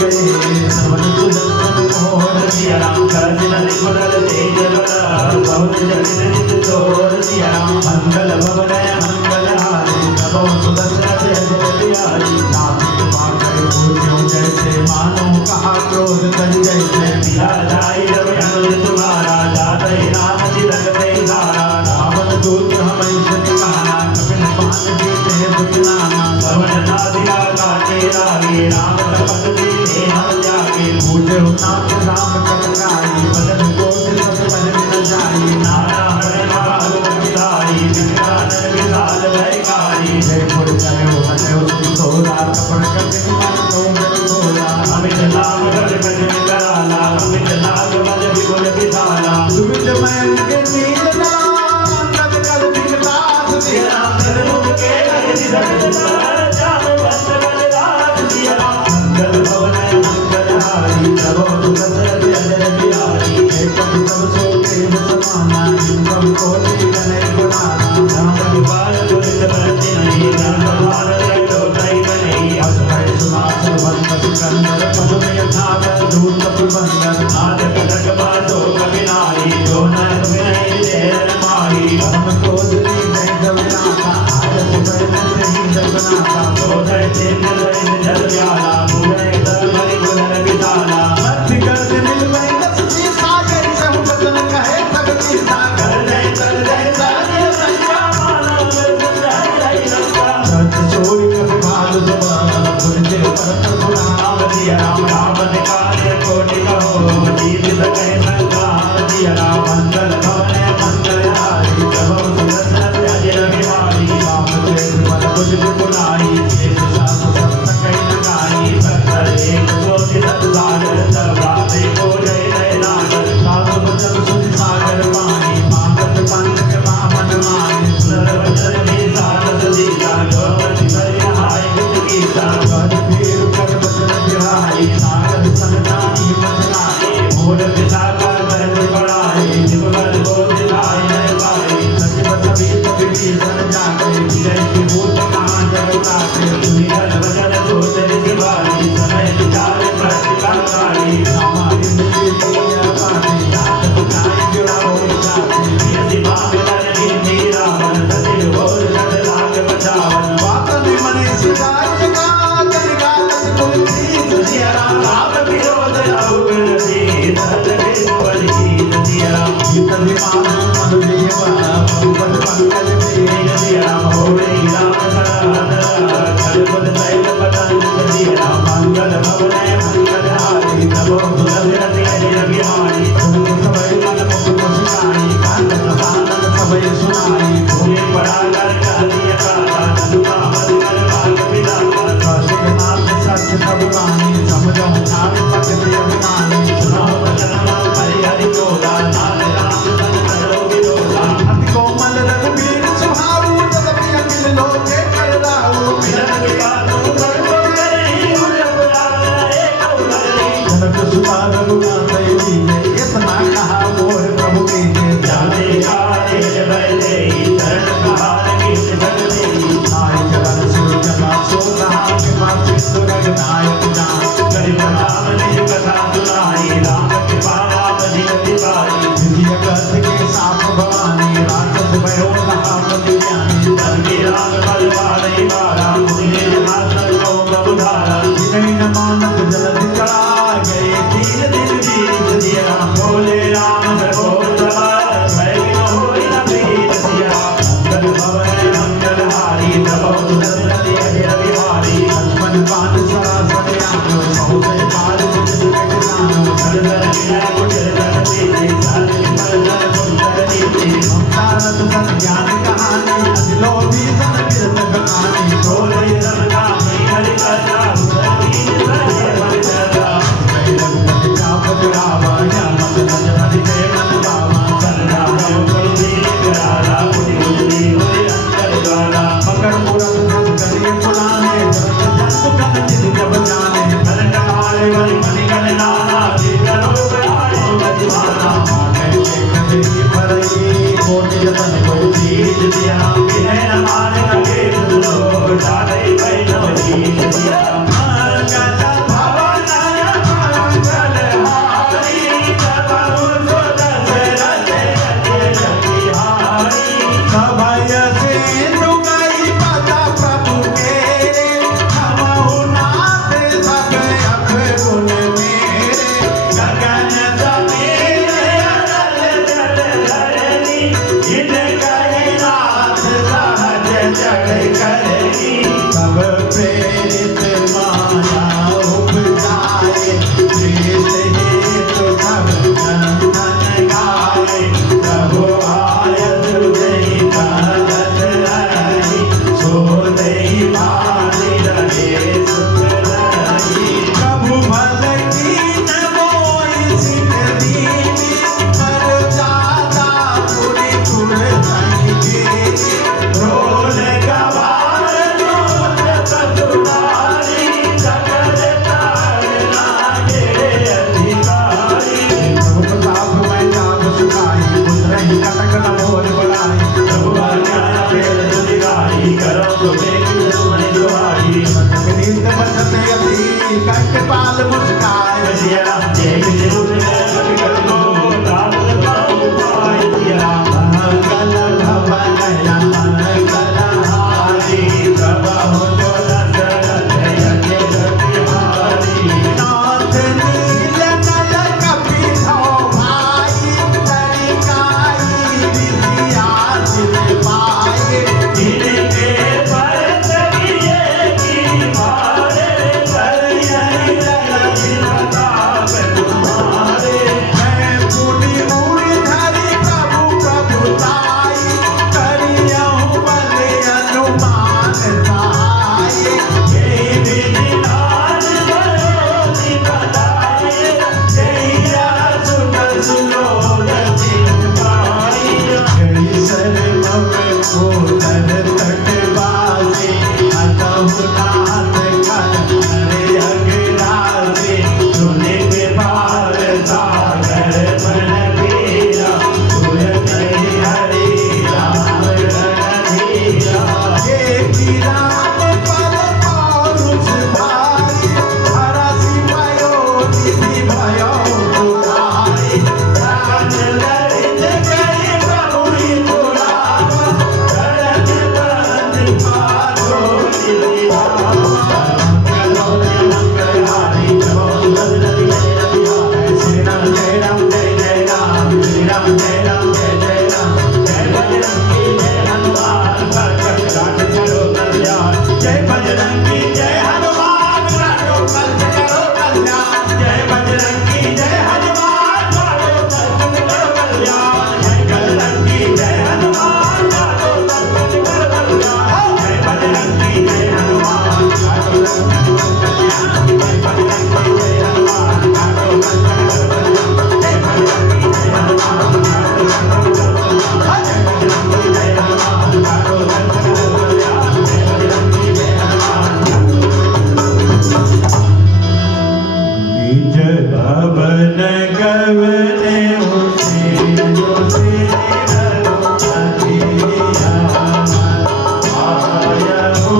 गए समन सुदर्शन मोहन सिया राम कर दिन कुरल तेज बड़ा बहुत जगत नित तोर सिया राम मंगल भवन मंगलहारी नमो सुदर्शन अजय बिहारी नाथ कृपा करे पूज्यों जैसे मानो कहा क्रोध तज जैसे पिया जाय रवि अनुज तुम्हारा जाते नाम तिलक दे सारा रावण दूत हम ईश्वर कहाना कपिल पान जीते दुखनाना सवन नादिया का के लागे राम तपस्वी थे हम जागे पूजे नाम राम कटकाई बदन को सब मन न जाई नारायण नाम विदाई विज्ञान विशाल भयकारी जय पुर करे मन उसकी सोरा कपड़ कटे मन तो तोरा अमित नाम गढ़ गज कराला अमित नाम मज विपुल विशाला सुमित मैं के नील नाम अंगद कल विकलास तेरा मुख के लगे सजदा जाम बंद बलराज दिया मंगल भवन मंगल हारी प्रभु दशरथ अजर बिहारी एक सब सो प्रेम समाना जिनकम कोटि गणय गुणाना राम कृपाल दुरित बरते नहीं राम भारत लोकई नहीं असमय सुनास बंद सिकंदर पदम यथावत दूत प्रबंधन आद कटक बाधो कविनाई जो नरक विनय जय माही हम कोदरी जय गविनाथा आज सुबह नहीं जगनाथा जोदय तेज जल व्याला पूरे धर्मरि गुणर विशाला मध्य कर मिल गई दसती सागर सब बदन कहे भक्ति सागर जय सागर संख्या मानव सुंदर रंगा सच चोरी कभी भाल दुबा गुरजे परत गुणा नाम दिया राम निकाले कोटि कहो दीप सके संगा दिया राम मंगल भवन मंगल हारी प्रभु दशरथ अजर बिहारी राम तेज मन बुझ बुलाई शेष सास सब सकै नगाई सत्तर एक सोति सत सागर दरबारे को जय जय नागर साधु वचन सुधि सागर पानी मागत पंथ के बामन मानी सुंदर वचन भी सारस दीता जो मति भरि हाय गुण गीता कर पीर कर वचन बिहाई सागर संतानी मचनाई मोर विशाखा बहन पड़ाई जिबल बोल दिलाई नय पाई सचिव सभी विभीषण जागे जय की भूत कहाँ जगताते सुनिधन वचन दूत निवारी समय विचार प्रतिकाकारी हमारी मिली दिया पानी याद बुझाई जुड़ा हो जाती यदि भाव करनी मीरा मन सचिव बोल जग लाग बचावन वाकन मने सिदार जगा करिगा कुल की दुनिया राम विरोध राहुल जी धन के बलि दुनिया भीतर विमान मन देवा पद पंकज में दिया होरे राम सराधर खलपद तैल पतन दिया मंगल भवन मंगल हारी तबो सुदर्शन अजर बिहारी तुम समय मन मुख मुस्काई कांत प्रसाद सबय सुनाई भूमि पड़ा कर कालिय काला नदुका मद कर भाग पिता काशिक नाथ सत्य सब वाणी समझो नाम पद अभिमानी सुनो वचन हरि हरि जोदा नाम राम तन करो विरोधा अति कोमल रघुवीर सुहाऊ जगति अखिल लोके कर राहु मिलन विपातु सर्व करहि उर पुराण एक उरली जनक सुता रघुनाथ जी ने इतना कहा मोर प्रभु के जाने काले बैठे चरण कहार की जगते आय चरण सुर जमा सो रहा के पास सुरग नायक जान गरीब राम ने कथा सुनाई राम के पाप जिनति पाई विजय कथ के साथ भवानी राक्षस भयो महापति ज्ञानी धर्मी राम बलवान मारा मुनि हाथ को प्रभुधारा जिन्हें न मानत जलधि कड़ा गए तीन दिन बीत दिया बोले राम सकोतवा मैं होई न प्रीत दिया मंगल भवन मंगल हारी प्रभु दशरथ अजर बिहारी लक्ष्मण पान सरासर आनो सौ से पार कुछ जगत जानो सरदर विनय कुटिर रखते साल पर सुंदर नीति ममतारत सन ज्ञान कहानी अजलो भी सन कीर्त कहानी बोले सबका मैं हरि कथा उतरी सहे भजता मैं रघुपति चापत रावा ज्ञानत नजमति प्रेमत बावा सरदा भव करुणी करारा मुनि मुनि हुए अंतर द्वारा मकर पुरत जस गलिय पुराने जगत जंतु कन चित जब जाने धन कहारे वरि मणि गण नाना दिव्य रूप आए मजमाना कहते कदरी भरई कोटि जतन को चीज दिया विनय न माने लगे लो डाले बैठो चीज दिया मंगल भवन मंगल हारी प्रभु कष्टपाल मुस्काए सिया राम जय जय उठे कट को काल पाऊ पाए सिया राम मंगल भवन मंगल हारी प्रभु जो दशरथ यज्ञ प्रतिहारी नाथ नील नल कपिधो भाई तरिकाई विधियासित पाए इनके भरत किए की मारे करियहि जगति प्रताप तुम्हारे मैं पुनि मुनि धरि प्रभु प्रभुताई करियहु बल अनुमान सहाय जय विधिनाथ बरोधि बधाए जय सुख सुलोचि पाई कैसर मम कोदर तटवासी अतहु नाथ कर अग्रासे सुने के पार सागर मन पीरा सुर कहि हरि राम रणधीरा हे किरात पर पौरुष भाई हरसि भयो निधि भयो तुकाई राज ललित कहि प्रभु तुलावा करन बंद पारो निधिया मंगल मंगलहारी प्रभु बदलति श्री राम जय राम जय जय राम श्री राम जय राम जय जय राम जय बजरंगी जय हनुमान भगत राख करो कल्याण जय बजरंगी जय हनुमान राखो कष्ट करो कल्याण जय बजरंगी जय हनुमान राखो कष्ट करो कल्याण जय बजरंगी जय हनुमान राखो कष्ट करो कल्याण जय बजरंगी जय हनुमान राखो कष्ट करो कल्याण जय बजरंगी जय हनुमान राखो कष्ट करो कल्याण जय बजरंगी जय हनुमान राखो कष्ट करो कल्याण जय बजरंगी जय हनुमान राखो कष्ट करो कल्याण जय बजरंगी जय हनुमान निज भवन गवने उसे जो से रघुपतिया आया हो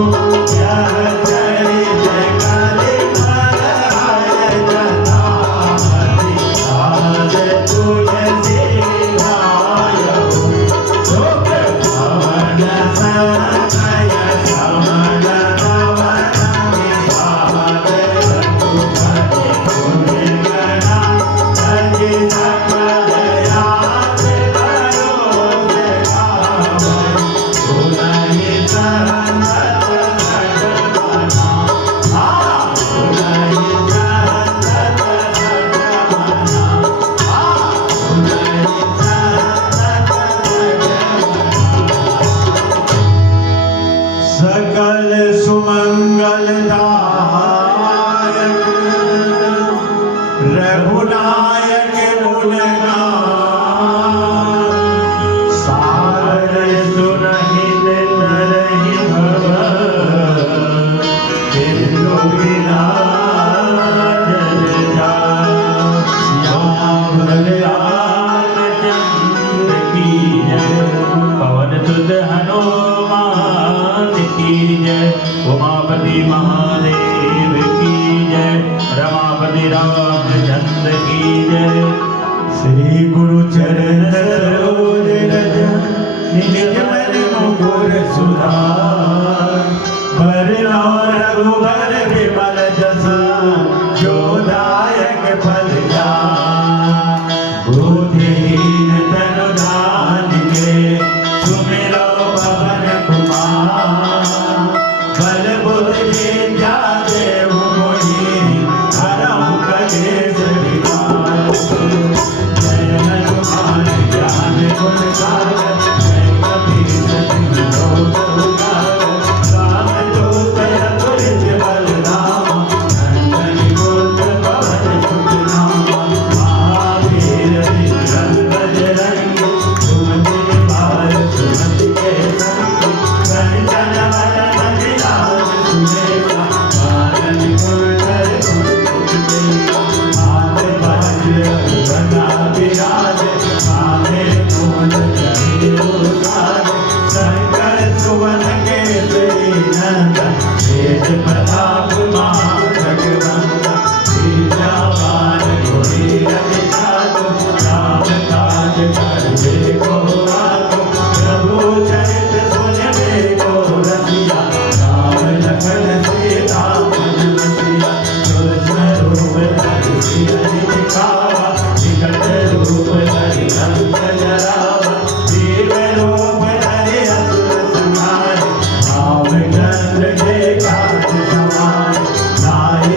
यह चरित कलि मरहर जनामति आज तुझसे आया हो सुख भवन सनय समन नवन निभाव रघुपति पुण्य गणा तजि सकल यात करो गावै सुनहि सरनत सकमना सुनहि सरनत सकमना सुनहि सरनत सकमना सकल सुमंगल दायक रघुनायक गुणगान सार सुनहि तरहि भव बिंदु विराज श्याम रामचंद्र की जय पवन सुत हनुमान की जय उमापति महादेव की जय रमापति रामचंद्र की जय श्री गुरु चरण सरोज रज निज मन मुकुर सुधार बरनौ रघुबर विमल जसा जो दायक फल बुद्धिहीन तनु जानिके सुमिरो पवन कुमार बल बुद्धि जादेव मोहि हरहु कलेश विकार जय हनुमान ज्ञान गुण सागर जय कपीस तिहुँ लोक उजागर रामदूत अतुलित बल धामा अंजनी पुत्र पवन सुत नामा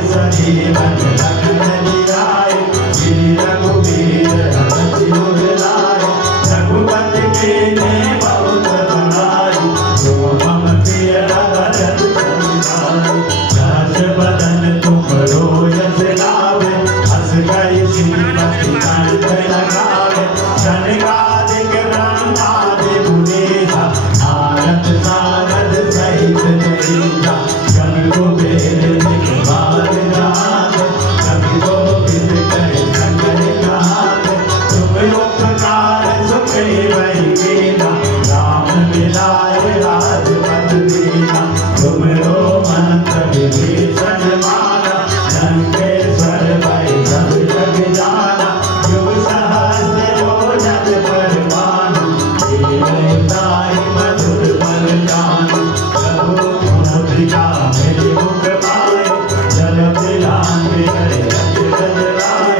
सजीवन लखन जियाए, श्री रघुवीर हरषि उर लाए, रघुपति कीन्ही बहुत बड़ाई, जो मम प्रिय भरत समाई। सहस बदन तुम रोयस लावे, हस कहि श्रीपति कंठ लगावे, सनकादिक ब्रह्मादि मुनीसा, नारद सारद सहित देवता, कवि कुबेर दिखपाल जहान, कवि गोविंद कहि संकर कहान। तुम उपकार सुखी वही कीना, राम मिलाए राजपद दीना, तुमरो मंत्र विभीषण माना, लंकेश्वर भय सब जग जाना। युग सहस्र योजन पर भानु, लील्योताहि मधुर फल जानु। प्रभु मुद्रिका मेरि मुख माहि, जल दिलांग हरे अचरज लाहि।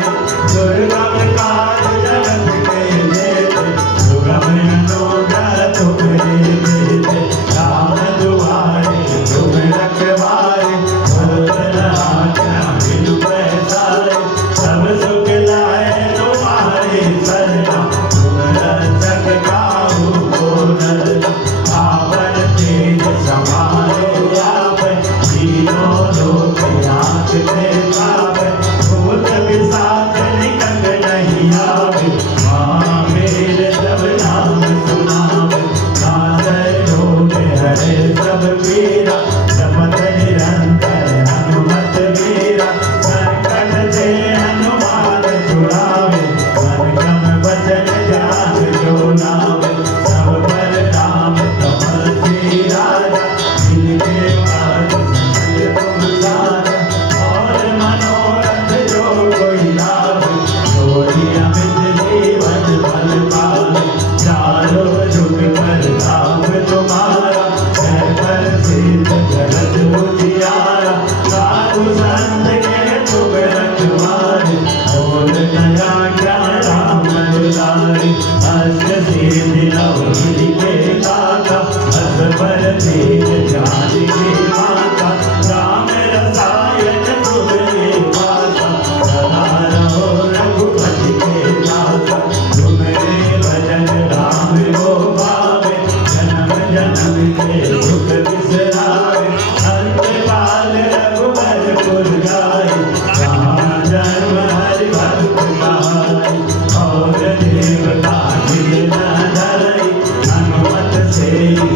दुर्गम काज जगत के जेते, सुगम अनुग्रह तुम्हरे तेते। राम दुआरे तुम रखवारे, होत न आज्ञा बिनु पैसारे। सब सुख लाए तुम्हारे सरना, तुम रक्षक काहू को डरना। आवन तेज समारे आवे, तीनों लोक आँखते पावे। भूत पिशाच निकट नहीं आवे, महावीर जब नाम सुनावे। नासै रोग हरे सब पीरा, जपत निरंतर हनुमत वीरा। संकट से हनुमान छुड़ावे, मन क्रम वचन ध्यान जो लावे। सब पर राम तपस्वी राजा, जिनके काज सकल तुम साजा। और मनोरथ जो कोई लावे, सोई अमित जीवन फल पावे। चारों जुग प्रताप तुम्हारा, है प्रसिद्ध जगत उजियारा। साधु संत के तुम रखवारे, और दया ज्ञान राम दुलारे। अष्ट सिद्धि नव निधि के दाता, असबर दीन जाति के माता। राम रसायन तुम्हारे पासा, सदा रहो रघुपति के दासा। तुम्हारे भजन राम को पावे, जन्म जन्म के दुख बिसरावे। अंत काल रघुबर पुर जाए, जहाँ जन्म हरि भक्त कहाई। और देवता दिल न धरई, हनुमत से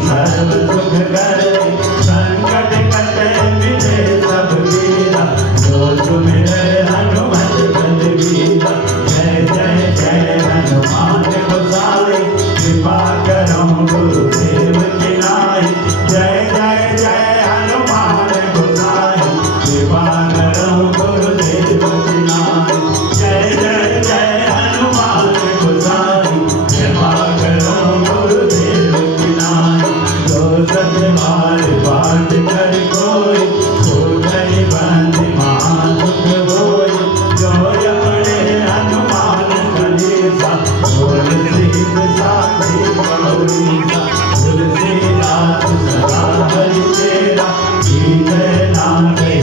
सर्व सुख करई। संकट कटे मिटे सब पीरा, जो सुमिरै हनुमत बलवीरा। जय जय जय हनुमान गोसाई, कृपा करो गुरुदेव की नाई। जय जय जय हनुमान गोसाई, कृपा करो गुरुदेव की नाई। जय जय जय हनुमान गोसाई, कृपा करो गुरुदेव की नाई। जो सतबार पाठ कर कोई, सो गई बंद महादुख होई। जो अपने हनुमान चालीसा, बोल सिद्ध साखी गौरीसा। तुलसीदास सदा हरि तेरा, कीजय नाम जय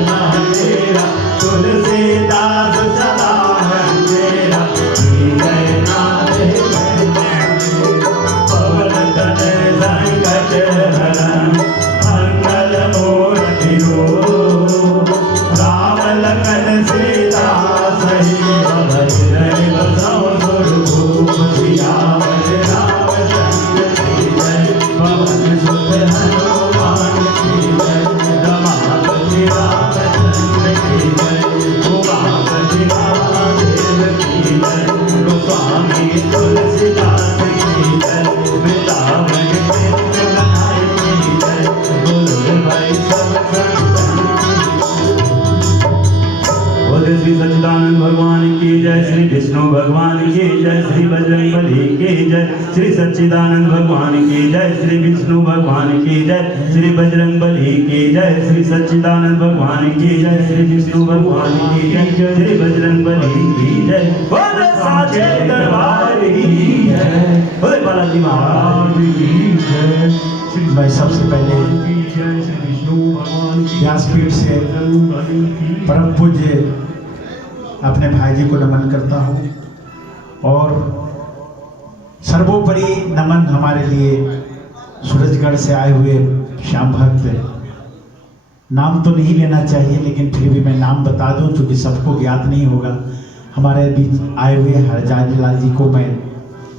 नाम तेरा। तुलसीदास सदा हरि तेरा, कीजय नाम जय नाम तेरा। पवन तनय संकट हरन, मंगल मूर्ति रूप। राम लखन सीता सही, भजन बसौ सुरभूप। सियावर रामचंद्र की जय, पवन सुत हनुमान की जय। रमापति रामचंद्र की जय, उमापति महादेव की जय। गोस्वामी तुलसीदास की जय, वृंदावन कृष्ण कन्हैया की जय। बोलो भाई सब संतन की बोले श्री सच्चिदानंद भगवान की जय। श्री विष्णु भगवान की जय। श्री बजरंगबली की जय। श्री सच्चिदानंद भगवान की जय। श्री विष्णु भगवान की जय। श्री बजरंगबली की जय। श्री सच्चिदानंद भगवान की जय। श्री विष्णु भगवान की जय। श्री बजरंगबली की जय। बोले साचे दरबार की जय। बोले बालाजी महाराज की जय। मैं सबसे पहले व्यासपीठ से परम पूज्य अपने भाई जी को नमन करता हूँ और सर्वोपरि नमन हमारे लिए सूरजगढ़ से आए हुए श्याम भक्त, नाम तो नहीं लेना चाहिए लेकिन फिर भी मैं नाम बता दूं क्योंकि सबको ज्ञात नहीं होगा। हमारे बीच आए हुए हरजादी लाल जी को मैं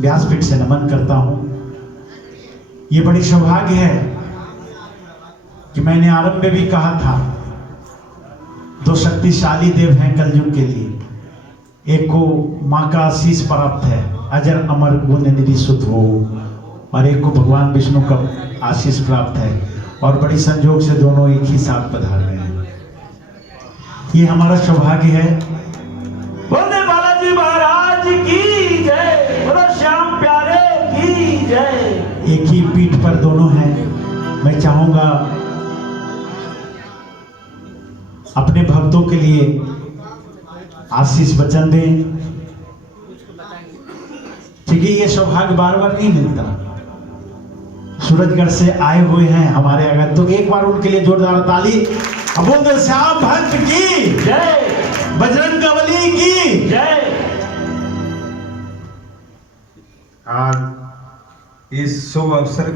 व्यासपीठ से नमन करता हूं। ये बड़ी सौभाग्य है कि मैंने आरंभ में भी कहा था, दो शक्तिशाली देव हैं कलयुग के लिए। एक को माँ का आशीष प्राप्त है, अजर अमर गुण निधि सुध हो, और एक को भगवान विष्णु का आशीष प्राप्त है, और बड़ी संजोग से दोनों एक ही साथ पधार रहे हैं। ये हमारा सौभाग्य है। बोले बालाजी महाराज की जय, बोलो श्याम प्यारे की जय। एक ही पीठ पर दोनों हैं। मैं चाहूंगा अपने भक्तों के लिए आशीष वचन दें, क्योंकि ये सौभाग्य बार बार नहीं मिलता। सूरजगढ़ से आए हुए हैं हमारे अगर, तो एक बार उनके लिए जोरदार ताली। अब बोल दो श्याम भक्त की जय, बजरंगबली की जय। आज इस शुभ अवसर